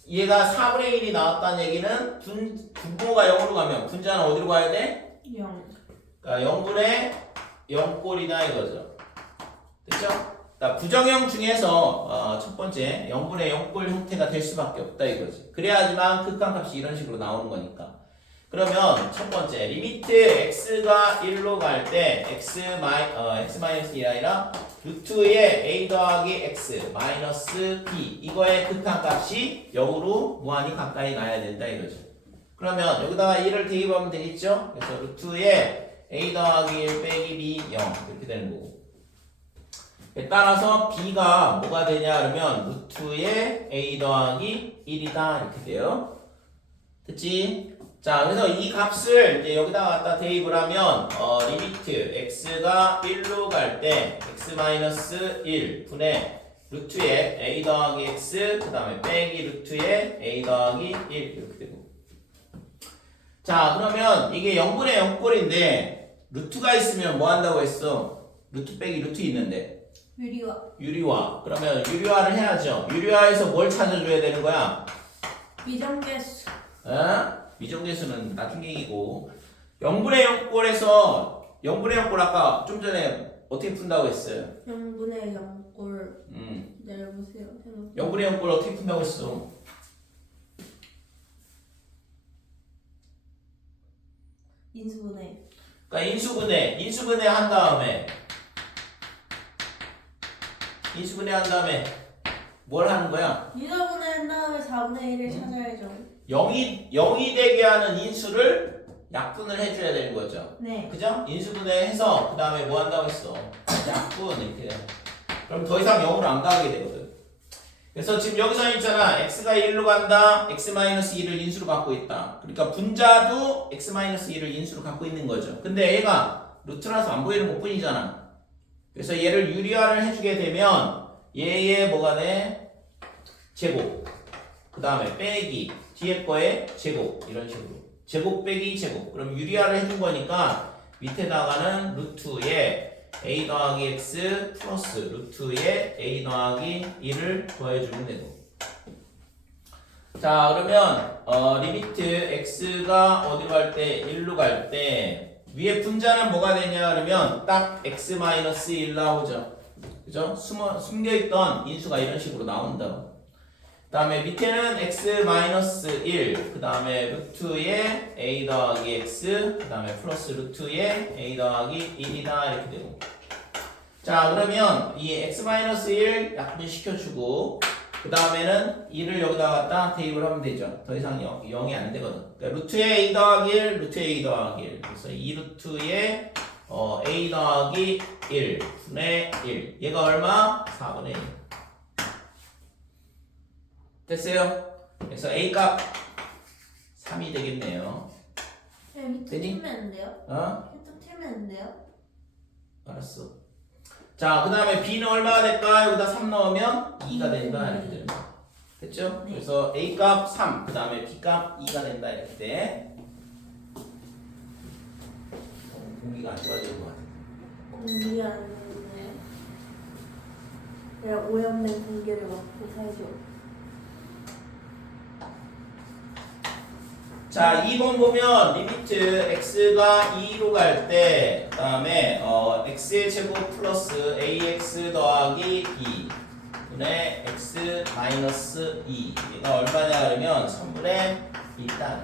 얘가 4분의 1이 나왔다는 얘기는 분모가 0으로 가면 분자는 어디로 가야 돼? 0. 그러니까 0분의 0꼴이다 이거죠. 됐죠? 그러니까 부정형 중에서 첫 번째 0분의 0꼴 형태가 될 수밖에 없다 이거지. 그래야지만 극한값이 이런 식으로 나오는 거니까. 그러면 첫 번째 리미트 x가 1로 갈 때 x-1이 아니라 루트의 a 더하기 x 마이너스 b 이거의 극한값이 0으로 무한히 가까이 가야 된다 이거죠. 그러면 여기다가 1을 대입하면 되겠죠? 그래서 루트의 a 더하기 1 빼기 b 0 이렇게 되는 거고. 따라서 b가 뭐가 되냐 그러면 루트의 a 더하기 1이다 이렇게 돼요. 됐지? 자, 그래서 이 값을 이제 여기다가 갖다 대입을 하면 리미트 x가 1로 갈 때 x-1 분의 루트의 a 더하기 x 그 다음에 빼기 루트의 a 더하기 1 이렇게 되고. 자, 그러면 이게 0분의 0꼴인데 루트가 있으면 뭐 한다고 했어? 루트 빼기 루트 있는데 유리화. 그러면 유리화를 해야죠. 유리화에서 뭘 찾아줘야 되는 거야? 미정계수. 미정계수는 나중 얘기고 0분의 0꼴에서 0분의 0꼴 아까 좀 전에 어떻게 푼다고 했어요? 0분의 0꼴 내려보세요. 0분의 0꼴 어떻게 푼다고 했어? 인수분해. 그러니까 인수분해 한 다음에 뭘 하는 거야? 인수분해한 다음에 4분의 1을 찾아야죠. 0이 되게 하는 인수를 약분을 해줘야 되는 거죠. 네. 그죠? 인수분해해서 그 다음에 뭐 한다고 했어? 약분 이렇게 돼. 그럼 더 이상 0으로 안 가게 되거든. 그래서 지금 여기서 있잖아. x가 1로 간다. x-1을 인수로 갖고 있다. 그러니까 분자도 x-1을 인수로 갖고 있는 거죠. 근데 얘가 루트라서 안 보이는 것 뿐이잖아. 그래서 얘를 유리화를 해주게 되면 얘의 뭐가 돼? 제곱. 그 다음에 빼기. 뒤에 거에 제곱. 이런 식으로. 제곱 빼기 제곱. 그럼 유리화를 해준 거니까 밑에다가는 루트에 a 더하기 x 플러스 루트에 a 더하기 1을 더해주면 되고. 자, 그러면 리미트 x가 어디로 갈 때? 1로 갈 때 위에 분자는 뭐가 되냐 그러면 딱 x-1 나오죠. 그죠? 숨겨있던 인수가 이런 식으로 나온다. 그 다음에 밑에는 x-1, 그 다음에 루트에 a 더하기 x, 그 다음에 플러스 루트에 a 더하기 1이다 이렇게 되고. 자, 그러면 이 x-1 약분시켜주고 그 다음에는 2를 여기다 갖다 대입을 하면 되죠. 더 이상 0이 안 되거든. 그러니까 루트에 a 더하기 1, 루트에 a 더하기 1. 그래서 2루트에 a 더하기 1 분의 1. 얘가 얼마? 4분의 1. 됐어요? 그래서 a 값 3이 되겠네요. 밑에 되니? 틀면 안 돼요? 어? 밑에 틀면 안 돼요? 알았어. 자, 그 다음에 b는 얼마가 될까? 여기다 3 넣으면 2가 된다 이렇게 되는 거. 됐죠? 네. 그래서 a 값 3, 그 다음에 b 값 2가 된다 이렇게 돼. 공기가 안 좋아지는 것 같아. 공기가 안 되네. 내가 오염된 공기를 먹고 살죠. 자, 2번 보면 리미트 x가 2로 갈 때, 그 다음에 x의 제곱 플러스 ax 더하기 b 분의 x 마이너스 2 얘가 얼마냐 그러면 3분의 2다.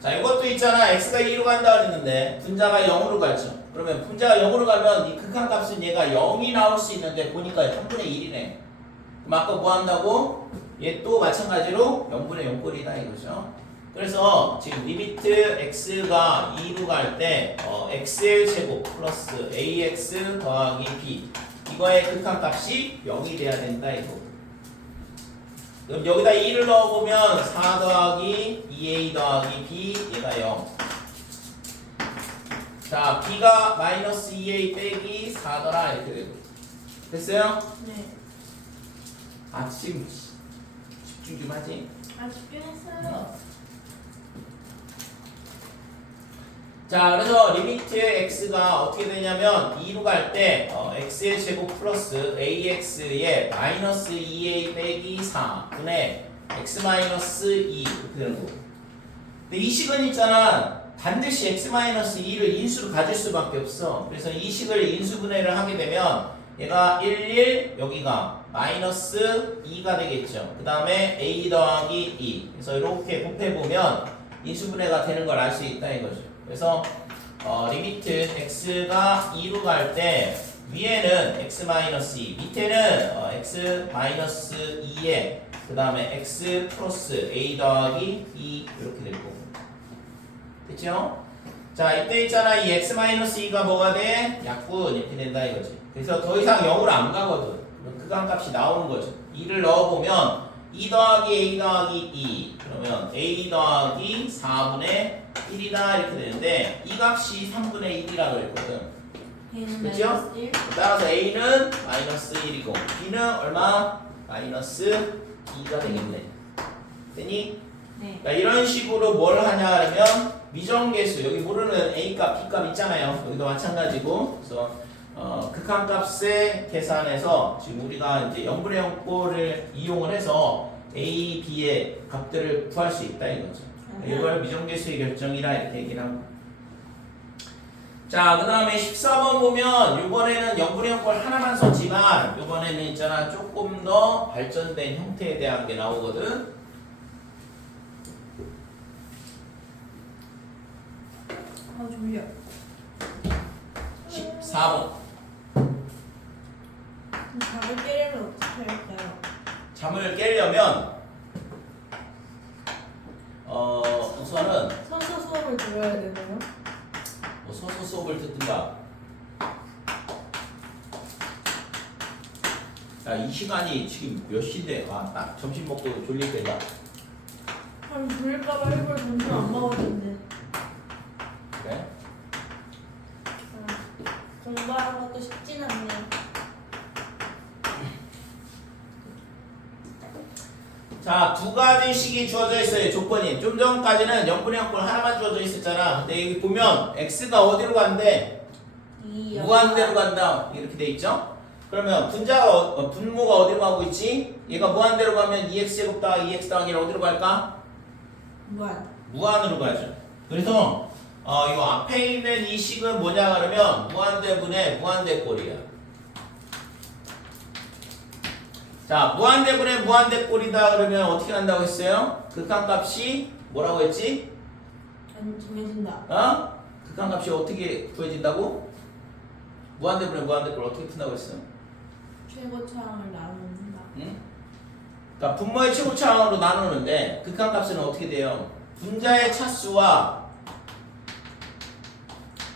자, 이것도 있잖아. x가 2로 간다 그랬는데 분자가 0으로 가죠. 그러면 분자가 0으로 가면 이 극한값은 얘가 0이 나올 수 있는데 보니까 3분의 1이네. 그럼 아까 뭐 한다고? 얘 또 마찬가지로 0분의 0꼴이다 이거죠. 그래서 지금 리미트 x가 2로 갈 때 x의 제곱 플러스 ax 더하기 b 이거의 극한값이 0이 돼야 된다 이거. 그럼 여기다 2를 넣어보면 4 더하기 2a 더하기 b 얘가 0. 자, b가 마이너스 2a 빼기 4더라 이렇게 되고. 됐어요? 네. 아, 지금 집중 좀 하지. 아, 집중했어요. 자, 그래서 리미트 x가 어떻게 되냐면 2로 갈 때 x의 제곱 플러스 ax의 마이너스 2a 빼기 4 분의 x 마이너스 2 이렇게 되는 거고. 근데 이 식은 있잖아. 반드시 x-2를 인수로 가질 수밖에 없어. 그래서 이 식을 인수분해를 하게 되면 얘가 1, 1, 여기가 마이너스 2가 되겠죠. 그 다음에 a 더하기 2. 그래서 이렇게 곱해보면 인수분해가 되는 걸 알 수 있다 이거죠. 그래서 리미트 x가 2로 갈 때 위에는 x-2, 밑에는 x-2에 그 다음에 x 플러스 a 더하기 2 이렇게 될 거고. 됐죠? 자, 이때 있잖아. 이 x-2가 뭐가 돼? 약분 이렇게 된다 이거지. 그래서 더 이상 0으로 안 가거든. 극한값이 나오는 거죠. 2를 넣어보면 2 더하기 a 더하기 2 그러면 a 더하기 4분의 1이다 이렇게 되는데 이 값이 3분의 1이라고 그랬거든. 그렇죠? 따라서 a는 마이너스 1이고 b는 얼마? 마이너스 2가 되겠네. 되니? 네. 그러니까 이런 식으로 뭘 하냐 하면 미정계수 여기 모르는 a값, b값 있잖아요. 여기도 마찬가지고 그래서 극한값의 계산에서 지금 우리가 이제 0분의 0꼴을 이용을 해서 a, b의 값들을 구할 수 있다 이거죠. 이걸 미정계수의 결정이라 이렇게 얘기를 하고. 자, 그 다음에 14번 보면 이번에는 0분의 0꼴 하나만 썼지만 이번에는 있잖아 조금 더 발전된 형태에 대한 게 나오거든. 아 졸려. 14번. 잠을 깨려면 어떻게 할까요? 잠을 깨려면 우선은 선서 수업을 들어야 되나요? 뭐 서서 수업을 듣든가. 야, 이 시간이 지금 몇 시인데? 아, 딱 점심 먹고 졸릴 때다. 아니 졸릴까봐 일부러 점심 안 먹었는데. 그래? 공부하는 것도 쉽진 않네요. 자, 두 가지씩이 주어져 있어요. 조건이. 좀 전까지는 0분의 0꼴 하나만 주어져 있었잖아. 근데 여기 보면 x가 어디로 간대? 무한대로 간다. 이렇게 돼 있죠? 그러면 분모가 어디로 가고 있지? 얘가 무한대로 가면 2x제곱 더하기 2x 더하기를 어디로 갈까? 무한으로 가죠. 그래서 이 앞에 있는 이 식은 뭐냐 그러면 무한대분의 무한대꼴이야. 자, 무한대분의 무한대꼴이다 그러면 어떻게 한다고 했어요? 극한값이 뭐라고 했지? 아니 정해진다. 극한값이 어떻게 구해진다고? 무한대분의 무한대꼴 어떻게 푼다고 했어요? 최고차항을 나눈다. 응? 그러니까 분모의 최고차항으로 나누는데 극한값은 어떻게 돼요? 분자의 차수와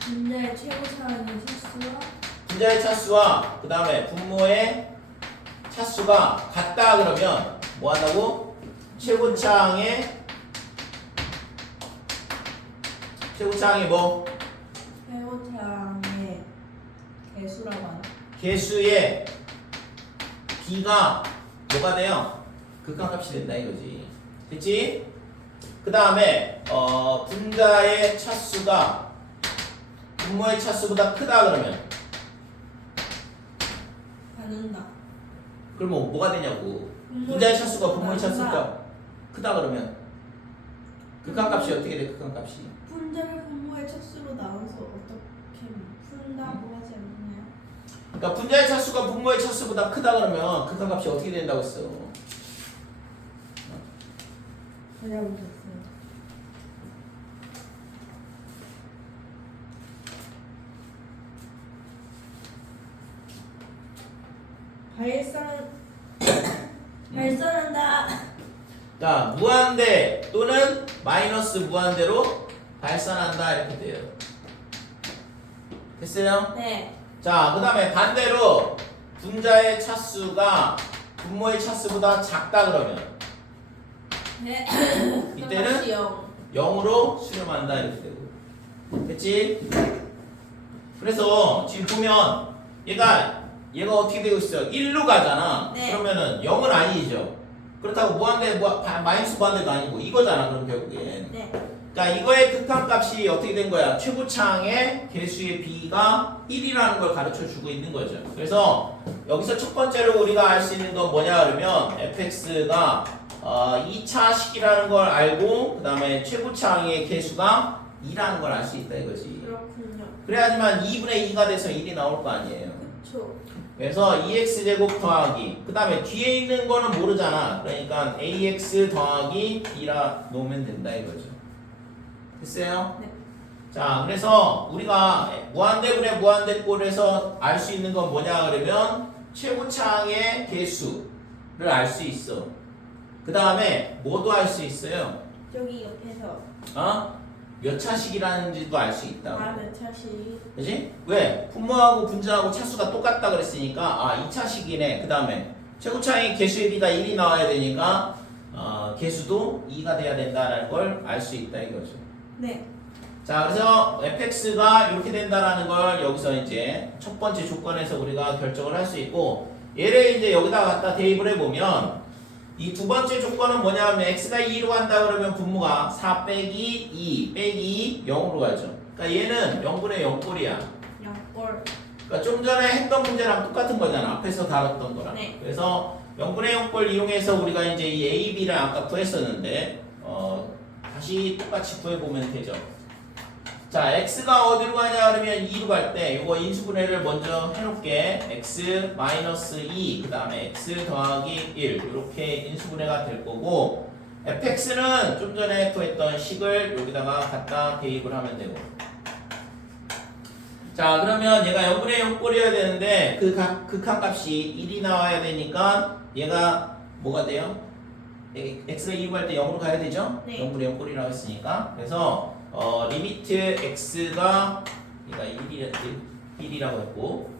분자의 최고차항의 차수와 분자의 차수와 그 다음에 분모의 차수가 같다 그러면 뭐 한다고? 최고차항의 뭐? 최고차항의 개수라고 하나? 개수의 b가 뭐가 돼요? 극한값이 된다 이거지. 됐지? 그 다음에 분자의 차수가 분모의 차수보다 크다 그러면 나눈다. 그러면 뭐가 되냐고. 분자의 차수가 분모의 차수가 크다 그러면 극한값이 어떻게 돼? 극한값이 분자를 분모의 차수로 나눠서 어떻게 푼다고 하지 않나요? 그러니까 분자의 차수가 분모의 차수보다 크다 그러면 극한값이 어떻게 된다고 했어? 잘못했어요. 발산한다. 자, 무한대 또는 마이너스 무한대로 발산한다 이렇게 돼요. 됐어요? 네. 자, 그 다음에 반대로 분자의 차수가 분모의 차수보다 작다 그러면 네. 이때는 0으로 수렴한다 이렇게 되고. 됐지? 그래서 지금 보면 얘가 어떻게 되고 있어? 1로 가잖아. 네. 그러면은 0은 아니죠. 그렇다고 무한대 마이너스 무한대도 아니고 이거잖아. 그럼 결국엔. 네. 그러니까 이거의 극한값이 어떻게 된 거야? 최고차항의 개수의 b가 1이라는 걸 가르쳐 주고 있는 거죠. 그래서 여기서 첫 번째로 우리가 알 수 있는 건 뭐냐 그러면 fx가 2차식이라는 걸 알고 그 다음에 최고차항의 개수가 2라는 걸 알 수 있다 이거지. 그렇군요. 그래야지만 2분의 2가 돼서 1이 나올 거 아니에요. 그쵸. 그래서 2x제곱 더하기 그 다음에 뒤에 있는 거는 모르잖아. 그러니까 ax 더하기 b라 놓으면 된다 이거죠. 됐어요? 네. 자, 그래서 우리가 무한대분의 무한대꼴에서 알 수 있는 건 뭐냐 그러면 최고차항의 개수를 알 수 있어. 그 다음에 뭐도 알 수 있어요? 저기 옆에서 몇 차식이라는지도 알 수 있다. 몇 차씩. 그지? 왜? 분모하고 분자하고 차수가 똑같다 그랬으니까 2차식이네. 그 다음에 최고차항의 개수의 b가 1이 나와야 되니까 개수도 2가 돼야 된다는 걸 알 수 있다 이거죠. 네. 자, 그래서 fx가 이렇게 된다라는 걸 여기서 이제 첫 번째 조건에서 우리가 결정을 할 수 있고, 얘를 이제 여기다 갖다 대입을 해보면 이 두 번째 조건은 뭐냐면 x가 2로 간다 그러면 분모가 4 빼기 2 빼기 0으로 가죠. 그러니까 얘는 0분의 0꼴이야. 0꼴. 그러니까 좀 전에 했던 문제랑 똑같은 거잖아. 앞에서 다뤘던 거랑. 네. 그래서 0분의 0꼴 이용해서 우리가 이제 이 a, b를 아까 구했었는데 다시 똑같이 구해보면 되죠. 자, x가 어디로 가냐 그러면 2로 갈 때 이거 인수분해를 먼저 해놓을게. x 마이너스 2 그 다음에 x 더하기 1 이렇게 인수분해가 될 거고 fx는 좀 전에 구했던 식을 여기다가 갖다 대입을 하면 되고. 자, 그러면 얘가 0분의 0 꼴이어야 되는데 그 극한값이 1이 나와야 되니까 얘가 뭐가 돼요? x가 2로 갈 때 0으로 가야 되죠? 네. 0분의 0 꼴이라고 했으니까. 그래서 리미트 x가 얘가 1이라고 했고,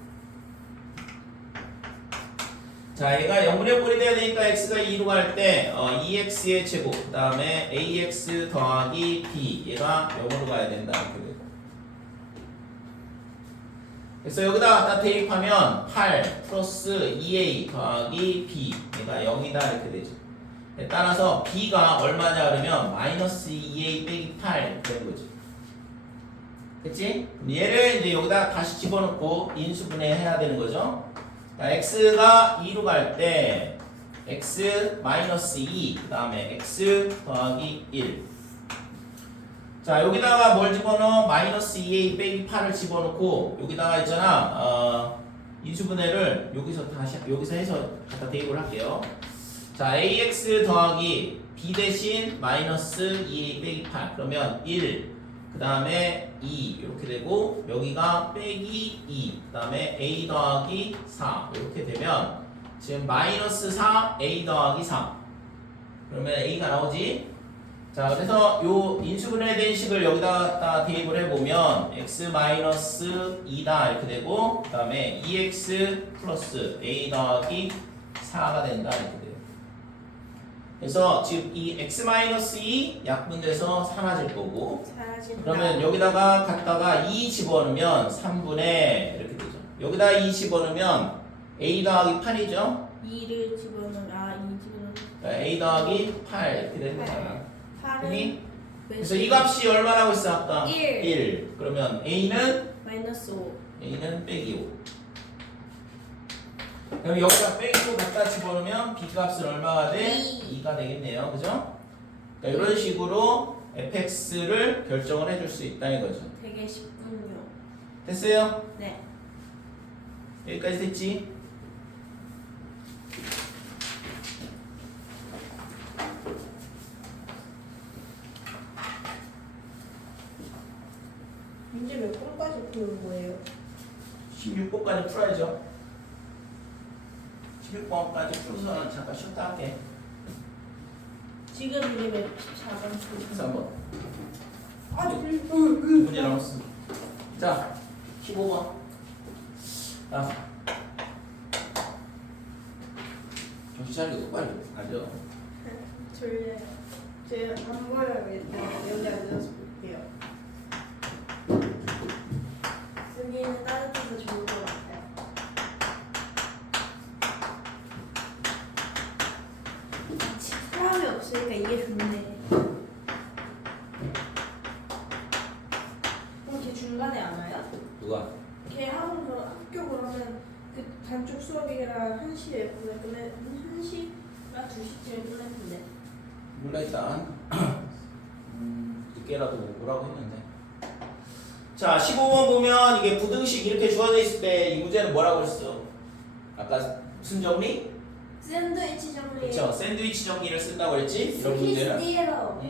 자, 얘가 0분의 0 꼴이 돼야 되니까 x가 2로 갈 때 2x의 제곱 그 다음에 ax 더하기 b 얘가 0으로 가야 된다 이렇게 되고. 그래서 여기다 갖다 대입하면 8 플러스 2a 더하기 b 얘가 0이다 이렇게 되죠. 따라서 b가 얼마냐 그러면 마이너스 2a 빼기 8 되는 거죠. 그치? 얘를 이제 여기다 다시 집어넣고 인수분해 해야 되는 거죠. 자, x가 2로 갈 때 x 마이너스 2 그 다음에 x 더하기 1. 자, 여기다가 뭘 집어넣어? 마이너스 2a 빼기 8을 집어넣고 여기다가 있잖아 인수분해를 여기서 해서 갖다 대입을 할게요. 자, ax 더하기 b 대신 마이너스 2a 빼기 8 그러면 1 그 다음에 2 이렇게 되고 여기가 빼기 2 그 다음에 a 더하기 4 이렇게 되면 지금 마이너스 4 a 더하기 4 그러면 a가 나오지. 자, 그래서 요 인수분해된 식을 여기다 대입을 해보면 x 마이너스 2다 이렇게 되고 그 다음에 2x 플러스 a 더하기 4가 된다 이렇게 돼요. 그래서 지금 이 x-2 약분돼서 사라질 거고 사라진다. 그러면 여기다가 갖다가 2 집어넣으면 3분의 이렇게 되죠. 여기다 2 집어넣으면 a 더하기 8이죠. 2를 집어넣으면 2 집어넣으면 a 더하기 8 이렇게 되는 거잖아. 8은 그래서 이 값이 얼마라고 했어 아까? 1. 1. 그러면 a는 마이너스 5. 빼기 5. 그럼 여기다 빼기 5 갖다 집어넣으면 b 값은 얼마가 돼? 2가 되겠네요. 그죠? 그러니까 이런 식으로 fx를 결정을 해줄 수 있다 이거죠. 되게 쉽군요. 됐어요? 네. 여기까지 됐지? 문제 몇 번까지 푸는 거예요? 16번까지 풀어야죠. 16번까지 풀어서는 잠깐 쉬었다 할게. 지금 이게 몇 14번 푸는 13번. 아, 문제 남았어. 자, 15번. 자, 정신 차리고 빨리 앉아. 졸려요. 제가 안 보여야겠다. 여기 앉아서 볼게요. 여기는 따뜻해서 좋을 것 같아요. 사람이 없으니까 이게 좋네. 그럼 걔 중간에 안 와요? 누가? 걔 학원 학교 그러면 그 단축 수업이랑 1시에 끝내 1시나 2시쯤에 끝낼 텐데. 몰라 일단 늦게라도 오라고 했는데. 자, 15번 보면 이게 부등식 이렇게 주어져 있을 때 이 문제는 뭐라고 했어? 아까 무슨 정리? 샌드위치 정리. 그렇죠. 샌드위치 정리를 쓴다고 그랬지? 이런 문제는. 스티로.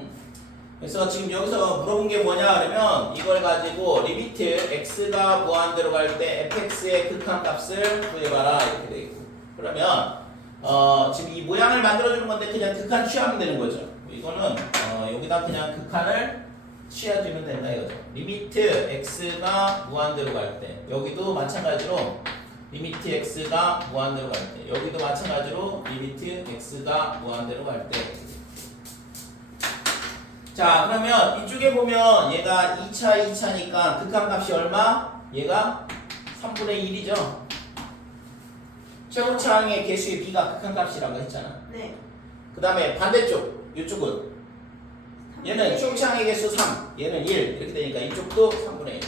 그래서 지금 여기서 물어본 게 뭐냐 그러면 이걸 가지고 리미트 x가 무한대로 갈 때 fx의 극한값을 구해봐라 이렇게 돼 있고. 그러면 지금 이 모양을 만들어주는 건데 그냥 극한 취하면 되는 거죠. 이거는 여기다 그냥 극한을 취해주면 된다 이거죠. 리미트 x가 무한대로 갈 때 여기도 마찬가지로 리미트 x가 무한대로 갈 때 여기도 마찬가지로 리미트 x가 무한대로 갈 때. 자, 그러면 이쪽에 보면 얘가 2차니까 극한값이 얼마? 얘가 3분의 1이죠. 최고차항의 개수의 b가 극한값이라고 했잖아. 네. 그 다음에 반대쪽 이쪽은 얘는 최고차항의 개수 3 얘는 1 이렇게 되니까 이쪽도 3분의 1.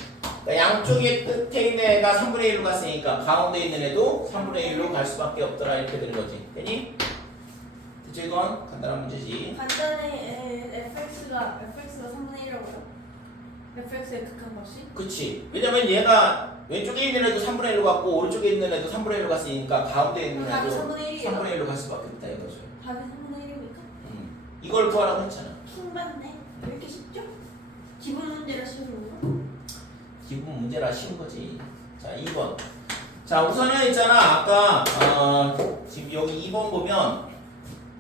그러니까 양쪽의 끝에 있는 애가 3분의 1로 갔으니까 가운데 있는 애도 3분의 1로 갈 수밖에 없더라 이렇게 되는 거지. 되니? 그치 이건 간단한 문제지. 간단해. fx가 3분의 1이라고요? fx의 극한값이? 그치. 왜냐면 얘가 왼쪽에 있는 애도 3분의 1로 갔고 오른쪽에 있는 애도 3분의 1로 갔으니까 가운데 있는 답이 애도 3분의 1이에요? 3분의 1로 갈 수밖에 없다 이거죠. 답이 3분의 1입니까? 이걸 구하라고 했잖아. 킹 받네. 왜 이렇게 쉽죠? 기본 문제라 쉬운 건가? 기본 문제라 쉬운 거지. 자 2번. 자 우선은 있잖아 아까 지금 여기 2번 보면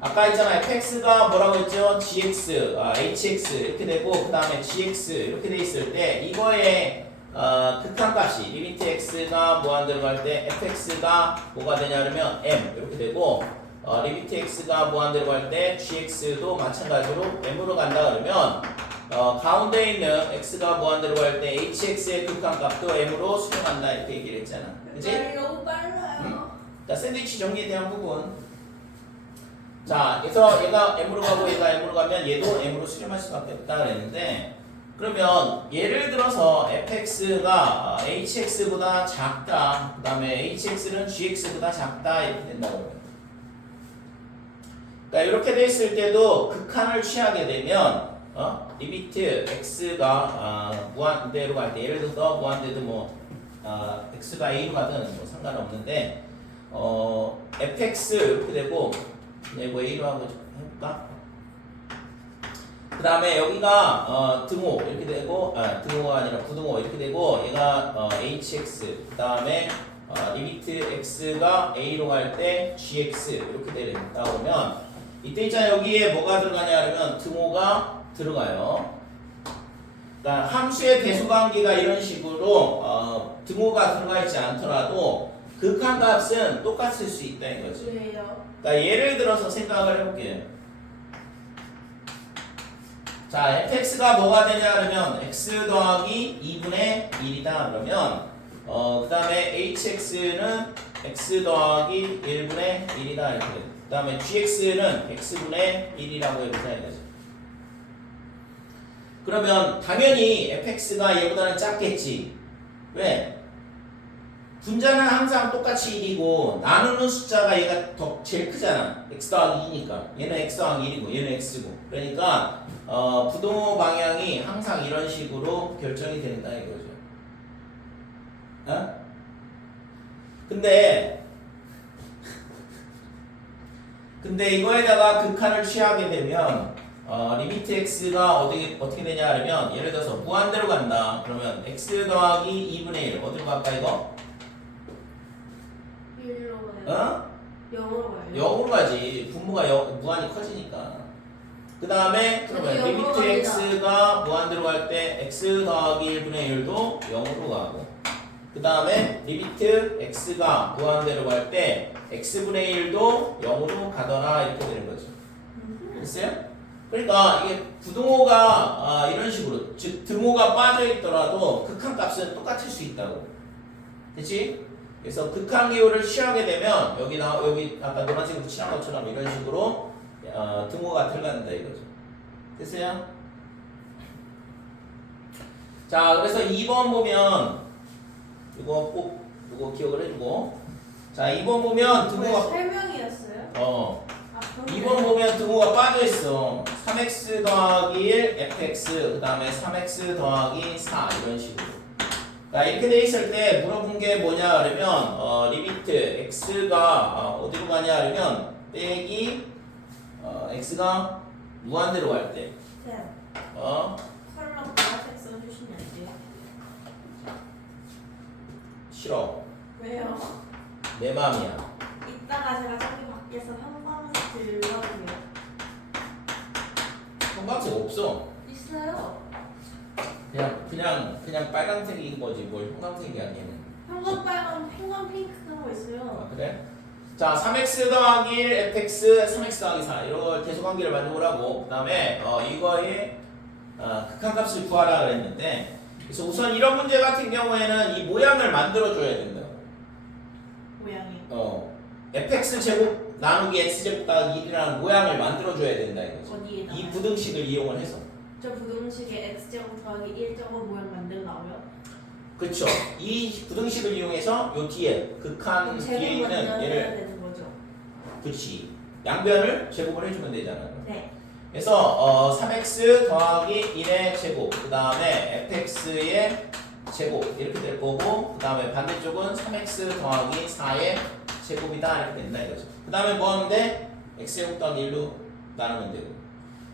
아까 있잖아 fx가 뭐라고 했죠? gx, hx 이렇게 되고 그 다음에 gx 이렇게 돼 있을 때 이거의 극한값이 리미트 x가 무한대로 갈 때 fx가 뭐가 되냐 그러면 m 이렇게 되고 리미트 x가 무한대로 갈 때 gx도 마찬가지로 m으로 간다 그러면 가운데 있는 x가 무한대로 갈 때 hx의 극한값도 m으로 수렴한다 이렇게 얘기를 했잖아. 그치? 너무 빨라요. 자 샌드위치 정리에 대한 부분. 자 그래서 얘가 m으로 가고 얘가 m으로 가면 얘도 m으로 수렴할 수밖에 없다 그랬는데 그러면 예를 들어서 fx가 hx보다 작다 그 다음에 hx는 gx보다 작다 이렇게 된다고 그래요. 그러니까 이렇게 돼 있을 때도 극한을 취하게 되면 리미트 x가 무한대로 갈 때 예를 들어서 무한대도 뭐 x가 a로 가든 뭐 상관없는데 fx 이렇게 되고 뭐 a로 하고 해볼까? 그 다음에 여기가 등호 이렇게 되고 등호가 아니라 부등호 이렇게 되고 얘가 hx 그 다음에 리미트 x가 a로 갈 때 gx 이렇게 되겠다 그러면 이때 있잖아 여기에 뭐가 들어가냐 하면 등호가 들어가요. 그러니까 함수의 대수관계가 이런 식으로 등호가 들어가 있지 않더라도 극한값은 똑같을 수 있다 이거지. 왜요? 그러니까 예를 들어서 생각을 해볼게요. 자, fx가 뭐가 되냐 그러면 x 더하기 2분의 1이다 그러면 그 다음에 hx는 x 더하기 1분의 1이다 이렇게 돼. 그 다음에 gx는 x분의 1이라고 해보자 이거지. 그러면 당연히 fx가 얘보다는 작겠지. 왜? 분자는 항상 똑같이 1이고 나누는 숫자가 얘가 더 제일 크잖아. x 더하기 2니까 얘는 x 더하기 1이고 얘는 x고 그러니까 부동호 방향이 항상 이런 식으로 결정이 된다 이거죠. 근데 이거에다가 극한을 취하게 되면 리미트 x가 어떻게 되냐 하면 예를 들어서 무한대로 간다. 그러면 x 더하기 2분의 1 어디로 갈까 이거? 1로 가요. 0으로 가요. 0으로 가지. 분모가 무한히 커지니까. 그 다음에 그러면 저도 0으로 리미트 갑니다. x가 무한대로 갈 때 x 더하기 1분의 1도 0으로 가고 그 다음에 리미트 x가 무한대로 갈 때 x분의 1도 0으로 가더라 이렇게 되는 거죠. 됐어요? 그러니까 이게 부등호가 이런 식으로 즉 등호가 빠져 있더라도 극한값은 똑같을 수 있다고. 그렇지? 그래서 극한 기호를 취하게 되면 여기 아까 노란색으로 칠한 것처럼 이런 식으로 등호가 들어간다 이거죠. 됐어요? 자, 그래서 2번 보면 이거 꼭 이거 기억을 해주고 자 2번 보면 등호가 설명이었어요? 2번 보면 등호가 빠져있어. 3x 더하기 1 fx 그 다음에 3x 더하기 4 이런 식으로. 자 이렇게 돼 있을 때 물어본 게 뭐냐 그러면 리미트 x가 어디로 가냐 그러면 빼기 x가 무한대로 갈 때. 컬러 보라색 써주시면 안 돼요? 싫어. 왜요? 내 맘이야. 이따가 제가 저기 밖에서 형광색 들거든요. 형광색 없어. 있어요. 그냥 빨간색인 거지 뭘 형광색이 아니면. 형광 빨간, 형광 핑크 그런 거 있어요. 그래? 자, 3x 더하기 1 fx, 3x 더하기 4 이걸 대소관계를 만들어보라고. 그 다음에 이거의 극한값을 구하라 그랬는데 그래서 우선 이런 문제 같은 경우에는 이 모양을 만들어줘야 된다. 모양이. fx 제곱 나누기 x 제곱 더하기 1이라는 모양을 만들어줘야 된다 이거지. 어디에다가? 이 부등식을 이용을 해서. 저 부등식에 x제곱 더하기 1제곱 모양 만들라고요? 그렇죠. 이 부등식을 이용해서 요 뒤에 극한 뒤에 제곱 있는 만들어야 얘를 되는 거죠? 그렇지. 양변을 제곱을 해주면 되잖아요. 네. 그래서 3x 더하기 1의 제곱, 그 다음에 fx의 제곱 이렇게 될 거고, 그 다음에 반대쪽은 3x 더하기 4의 제곱이다 이렇게 된다 이거죠. 그 다음에 뭐 하면 돼? x제곱 더하기 1로 나누면 되고.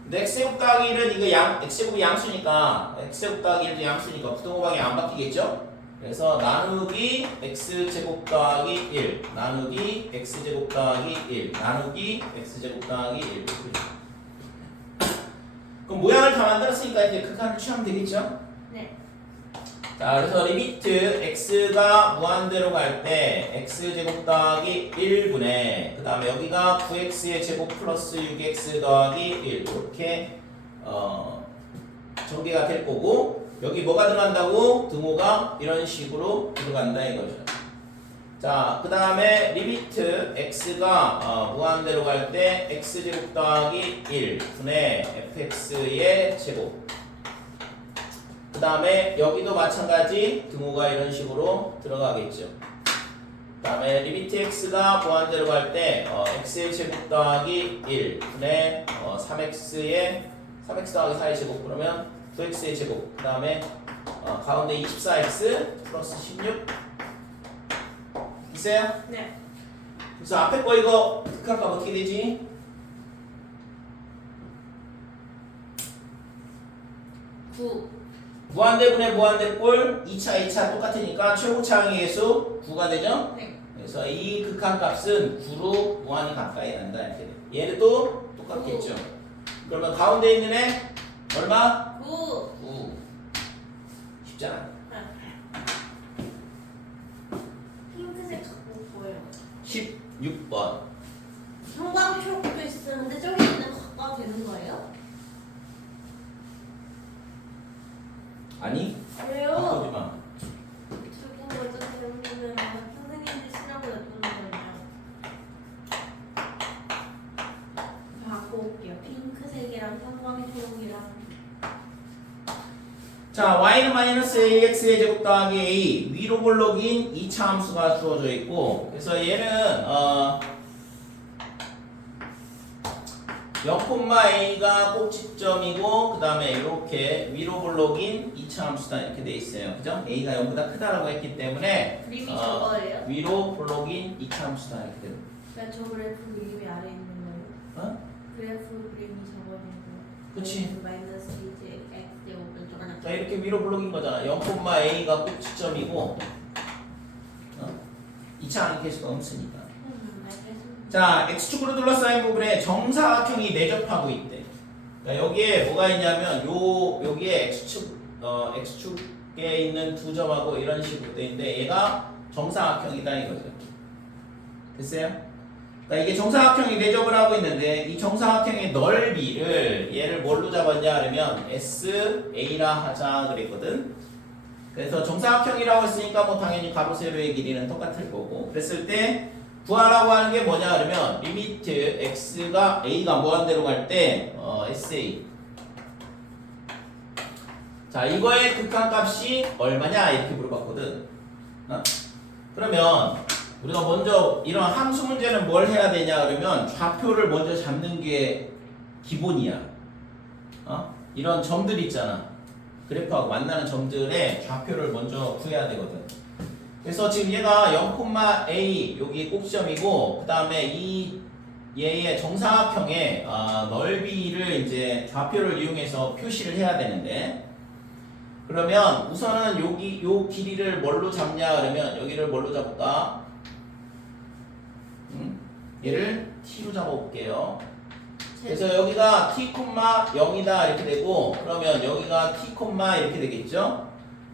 근데 x제곱 더하기 1은 이거 x제곱이 양수니까 x제곱 더하기 1도 양수니까 부등호방이 안 바뀌겠죠? 그래서 나누기 x제곱 더하기 1 나누기 x제곱 더하기 1 나누기 x제곱 더하기 1 이렇게 줘. 그럼 모양을 다 만들었으니까 이제 극한을 취하면 되겠죠? 네. 자, 그래서 리미트 x가 무한대로 갈 때 x제곱 더하기 1분의 그 다음에 여기가 9x의 제곱 플러스 6x 더하기 1 이렇게 전개가 될 거고, 여기 뭐가 들어간다고? 등호가 이런 식으로 들어간다 이거죠. 자, 그 다음에 리미트 x가 무한대로 갈 때 x제곱 더하기 1분의 fx의 제곱, 그 다음에 여기도 마찬가지 등호가 이런 식으로 들어가겠죠. 그 다음에 리미트 x가 무한대로 갈 때 x의 제곱 더하기 1분의 3x 더하기 4의 제곱, 그러면 9x의 제곱, 그 다음에 가운데 24x 플러스 16 있어요? 네. 그래서 앞에 거 이거 극한값 어떻게 되지? 9. 무한대분의 무한대꼴 2차 똑같으니까 최고차항의 개수 9가 되죠? 네. 그래서 이 극한값은 9로 무한히 가까이 난다 이렇게 돼. 얘도 똑같겠죠. 그러면 가운데 있는 애 얼마? 9. 9. 쉽잖아. 핑크색 갖고 보여요. 16번. 형광초록도 있었는데 저기 있는 거 갖고 되는 거예요? 아니? 왜요? 바꾸지 마. 저기 한 거 어떻게 되면 선생님들 쓰라고 놔두는 거예요. 바꿔 올게요. 핑크색이랑 형광초록이랑. 자, y는 마이너스 ax의 제곱 더하기 a 위로 볼록인 2차 함수가 주어져 있고, 그래서 얘는 0,a가 꼭지점이고, 그 다음에 이렇게 위로 볼록인 2차 함수다 이렇게 돼 있어요. 그죠? a가 0보다 크다라고 했기 때문에 그림이 저거예요? 위로 볼록인 2차 함수다 이렇게 됩니다. 그러니까 저 그래프 그림이 아래 있는 거예요? 어? 그래프 그림이 저거냐고요? 그치. 마이너스 이제 x 제곱을 저거나. 자, 이렇게 위로 볼록인 거잖아. 0,a가 꼭지점이고 2차 함수가 없으니까. 알겠습니다. 자, x축으로 둘러싸인 부분에 정사각형이 내접하고 있대. 그러니까 여기에 뭐가 있냐면 여기에 x축에 있는 두 점하고 이런 식으로 돼 있는데 얘가 정사각형이다 이거죠. 됐어요? 그러니까 이게 정사각형이 내접을 하고 있는데 이 정사각형의 넓이를 얘를 뭘로 잡았냐 하면 SA라 하자 그랬거든. 그래서 정사각형이라고 했으니까 뭐 당연히 가로 세로의 길이는 똑같을 거고, 그랬을 때 구하라고 하는 게 뭐냐 그러면 리미트 x가 a가 무한대로 갈 때 SA, 자 이거의 극한값이 얼마냐 이렇게 물어봤거든. 그러면 우리가 먼저 이런 함수 문제는 뭘 해야 되냐 그러면 좌표를 먼저 잡는 게 기본이야. 이런 점들 있잖아. 그래프하고 만나는 점들의 좌표를 먼저 구해야 되거든. 그래서 지금 얘가 0,a 여기 꼭지점이고, 그 다음에 얘의 정사각형의 넓이를 이제 좌표를 이용해서 표시를 해야 되는데, 그러면 우선은 요 길이를 뭘로 잡냐 그러면 여기를 뭘로 잡을까? 얘를 t로 잡아볼게요. 그래서 여기가 t, 0이다 이렇게 되고, 그러면 여기가 t, 이렇게 되겠죠?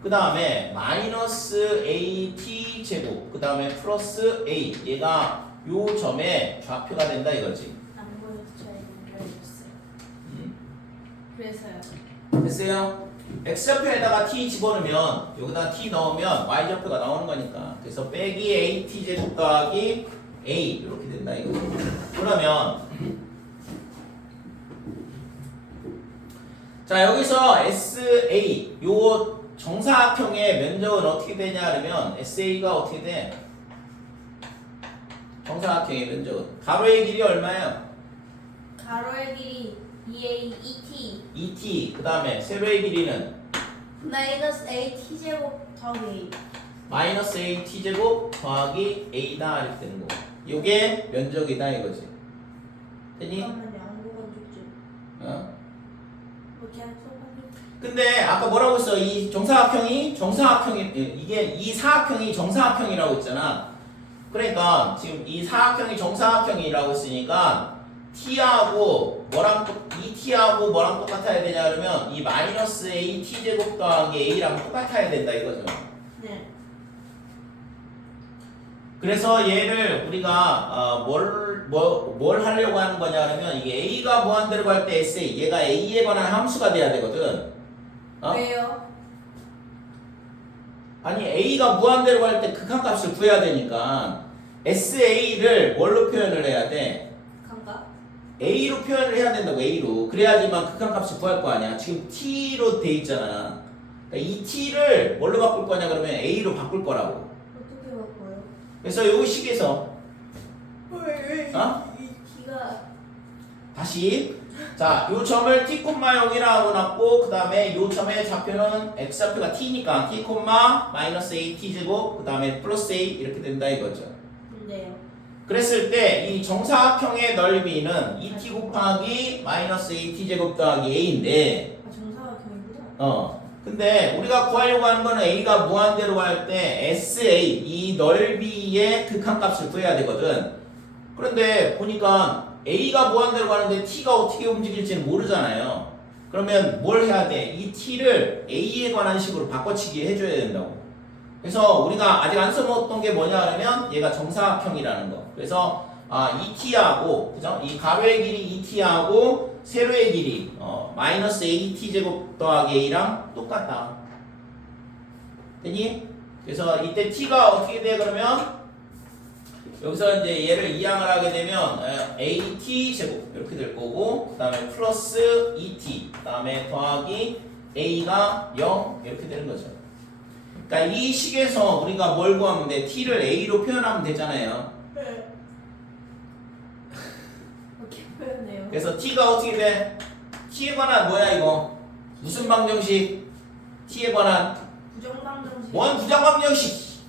그 다음에 마이너스 at 제곱, 그 다음에 플러스 a, 얘가 요 점의 좌표가 된다 이거지. 안 보여서 저희 연결해줬어요. 그래서요. 됐어요? x좌표에다가 t 집어넣으면 여기다 t 넣으면 y좌표가 나오는 거니까, 그래서 빼기 at 제곱 더하기 a 이렇게 된다 이거지. 그러면 자 여기서 SA 요 정사각형의 면적은 어떻게 되냐 그러면 SA가 어떻게 돼? 정사각형의 면적은 가로의 길이 얼마예요? 가로의 길이 2a 2t 2t. 그 다음에 세로의 길이는 마이너스 a t 제곱 더하기 a. 마이너스 a t 제곱 더하기 a다 이렇게 되는 거. 요게 면적이다 이거지. 되니? 잠깐만요. 안 보여주죠. 어? 뭐 그냥 써봐요. 근데 아까 뭐라고 했어? 이 정사각형이 이게 이 사각형이 정사각형이라고 했잖아. 그러니까 지금 이 사각형이 정사각형이라고 했으니까 t하고 이 t하고 뭐랑 똑같아야 되냐 그러면 이 마이너스 a t 제곱 더하기 a랑 똑같아야 된다 이거죠. 네. 그래서 얘를 우리가 뭘 하려고 하는 거냐 그러면 이게 a가 무한대로 갈 때 SA 얘가 a에 관한 함수가 돼야 되거든. 어? 왜요? 아니 a가 무한대로 갈 때 극한값을 구해야 되니까 SA를 뭘로 표현을 해야 돼? 간가? A로 표현을 해야 된다고 A로 그래야지만 극한값을 구할 거 아니야. 지금 T로 돼 있잖아. 그러니까 이 T를 뭘로 바꿀 거냐 그러면 A로 바꿀 거라고. 어떻게 바꿔요? 그래서 요 식에서 어? 이 T가 다시 자, 요 점을 t, 0이라고 놨고 그 다음에 요 점의 좌표는 x좌표가 t니까 t, 마이너스 a t 제곱 그 다음에 플러스 a 이렇게 된다 이거죠. 근데요. 그랬을 때 이 정사각형의 넓이는 2t 곱하기 마이너스 at 제곱 더하기 a인데 아 정사각형이구나. 근데 우리가 구하려고 하는 거는 a가 무한대로 갈 때 SA 이 넓이의 극한값을 구해야 되거든. 그런데 보니까 a가 무한대로 가는데 t가 어떻게 움직일지는 모르잖아요. 그러면 뭘 해야 돼? 이 t를 a에 관한 식으로 바꿔치기 해줘야 된다고. 그래서 우리가 아직 안 써놓았던 게 뭐냐 하면 얘가 정사각형이라는 거. 그래서 이 t하고 그죠? 이 가로의 길이 이 t하고 세로의 길이 마이너스 at 제곱 더하기 a랑 똑같다. 되니? 그래서 이때 t가 어떻게 돼 그러면 여기서 이제 얘를 이항을 하게 되면 at 제곱 이렇게 될 거고 그 다음에 플러스 2t 그 다음에 더하기 a가 0 이렇게 되는 거죠. 그러니까 이 식에서 우리가 뭘 구하면 돼? t를 a로 표현하면 되잖아요. 네. 어떻게 표현해요? 그래서 t가 어떻게 돼? t에 관한 뭐야 이거? 무슨 방정식? t에 관한 부정방정식. 뭔 부정방정식?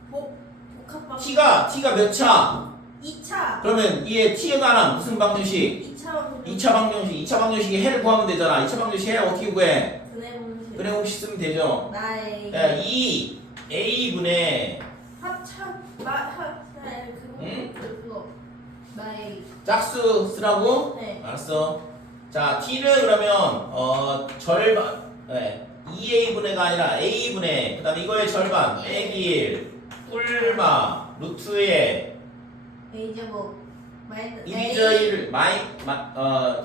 복합방. t가 몇 차? 2차. 그러면 이에 t에 관한 무슨 방정식? 2차 2차 방정식. 2차 방정식이 해를 구하면 되잖아. 2차 방정식 해 어떻게 구해? 근해 공식. 근해 공식 쓰면 되죠. 나의 야, 이 a분의 합차 응? 그거 나의 짝수 쓰라고? 네. 알았어. 자, t는 그러면 절반 2a분의가 아니라 a분의 그 다음에 이거의 절반 빼기 1 꿀마 루트에 A 제곱 마이너스 1이죠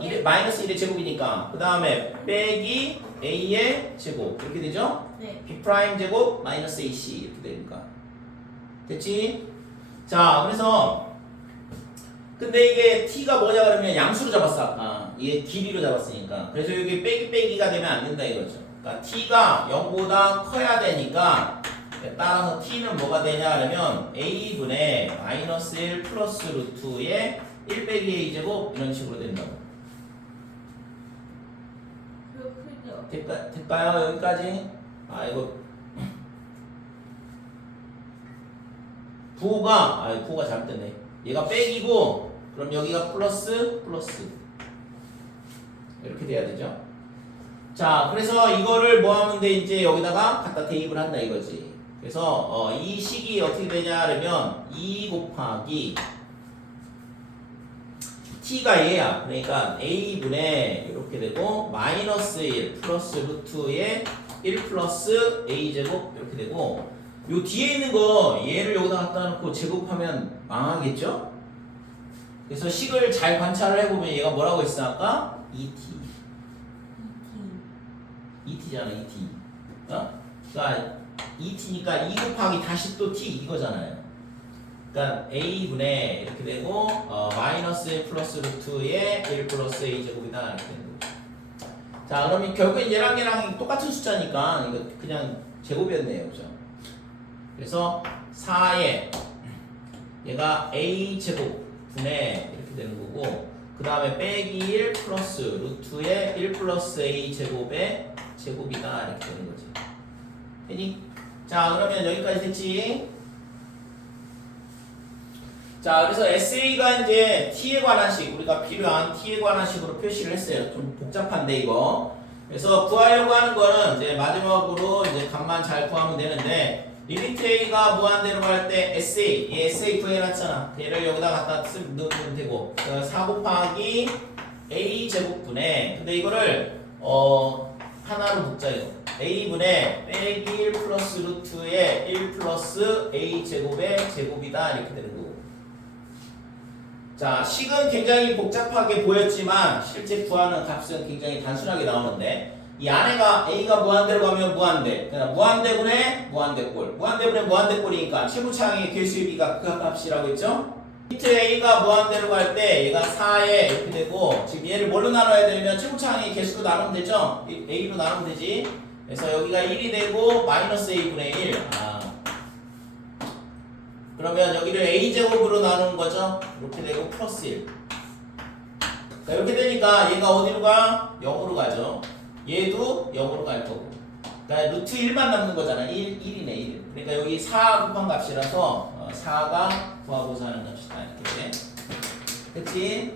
1 마이너스 1의 제곱이니까 그 다음에 빼기 a의 제곱 이렇게 되죠? 네. b 프라임 제곱 마이너스 ac 이렇게 되니까 됐지? 자 그래서 근데 이게 t가 뭐냐 그러면 양수로 잡았어 아까 이게 길이로 잡았으니까 그래서 이게 빼기가 되면 안 된다 이거죠. 그러니까 t가 0보다 커야 되니까 따라서 t는 뭐가 되냐 그러면 a분의 마이너스 1 플러스 루트의 1 빼기 a 제곱 이런 식으로 된다고. 그렇군요. 될까요 여기까지? 이거 부호가 잘못됐네. 얘가 빼기고 그럼 여기가 플러스 이렇게 돼야 되죠. 자 그래서 이거를 뭐 하면 돼 이제 여기다가 갖다 대입을 한다 이거지. 그래서 이 식이 어떻게 되냐 그러면 2 곱하기 t가 얘야. 그러니까 a분의 이렇게 되고 마이너스 1 플러스 루트의 1 플러스 a 제곱 이렇게 되고 요 뒤에 있는 거 얘를 여기다 갖다 놓고 제곱하면 망하겠죠? 그래서 식을 잘 관찰을 해보면 얘가 뭐라고 했어 아까? 2t잖아 2t 그러니까 2t니까 2 곱하기 다시 또 t 이거잖아요. 그러니까 a분의 이렇게 되고 마이너스 1 플러스 루트의 1 플러스 a 제곱이다 이렇게 되는 거죠. 자 그러면 결국엔 얘랑 똑같은 숫자니까 이거 그냥 제곱이었네요 그죠? 그래서 4의 얘가 a 제곱 분의 이렇게 되는 거고 그 다음에 빼기 1 플러스 루트의 1 플러스 a 제곱의 제곱이다 이렇게 되는 거지. 되니? 자 그러면 여기까지 됐지? 자 그래서 SA가 이제 T에 관한 식 우리가 필요한 T에 관한 식으로 표시를 했어요. 좀 복잡한데 이거. 그래서 구하려고 하는 거는 이제 마지막으로 이제 값만 잘 구하면 되는데 리미트 A가 무한대로 갈 때 SA 얘 SA 구해놨잖아. 얘를 여기다 갖다 넣으면 되고 4 곱하기 A 제곱분의 근데 이거를 하나로 묶자 이거 A분의 빼기 1 플러스 루트의 1 플러스 A 제곱의 제곱이다 이렇게 되는 거고 자 식은 굉장히 복잡하게 보였지만 실제 구하는 값은 굉장히 단순하게 나오는데 이 안에가 A가 무한대로 가면 무한대 그러니까 무한대분의 무한대꼴 무한대분의 무한대꼴이니까 최고차항의 개수비가 그 값이라고 했죠? 히트 A가 무한대로 갈 때 얘가 4에 이렇게 되고 지금 얘를 뭘로 나눠야 되면 최고차항의 개수로 나누면 되죠? A로 나누면 되지 그래서 여기가 1이 되고 마이너스 A분의 1 그러면 여기를 A제곱으로 나누는 거죠? 이렇게 되고 플러스 1 자, 이렇게 되니까 얘가 어디로 가? 0으로 가죠 얘도 0으로 갈 거고 그러니까 루트 1만 남는 거잖아 1이네 1 그러니까 여기 4 곱한 값이라서 4가 구하고자 하는 값이다 이렇게 됐지?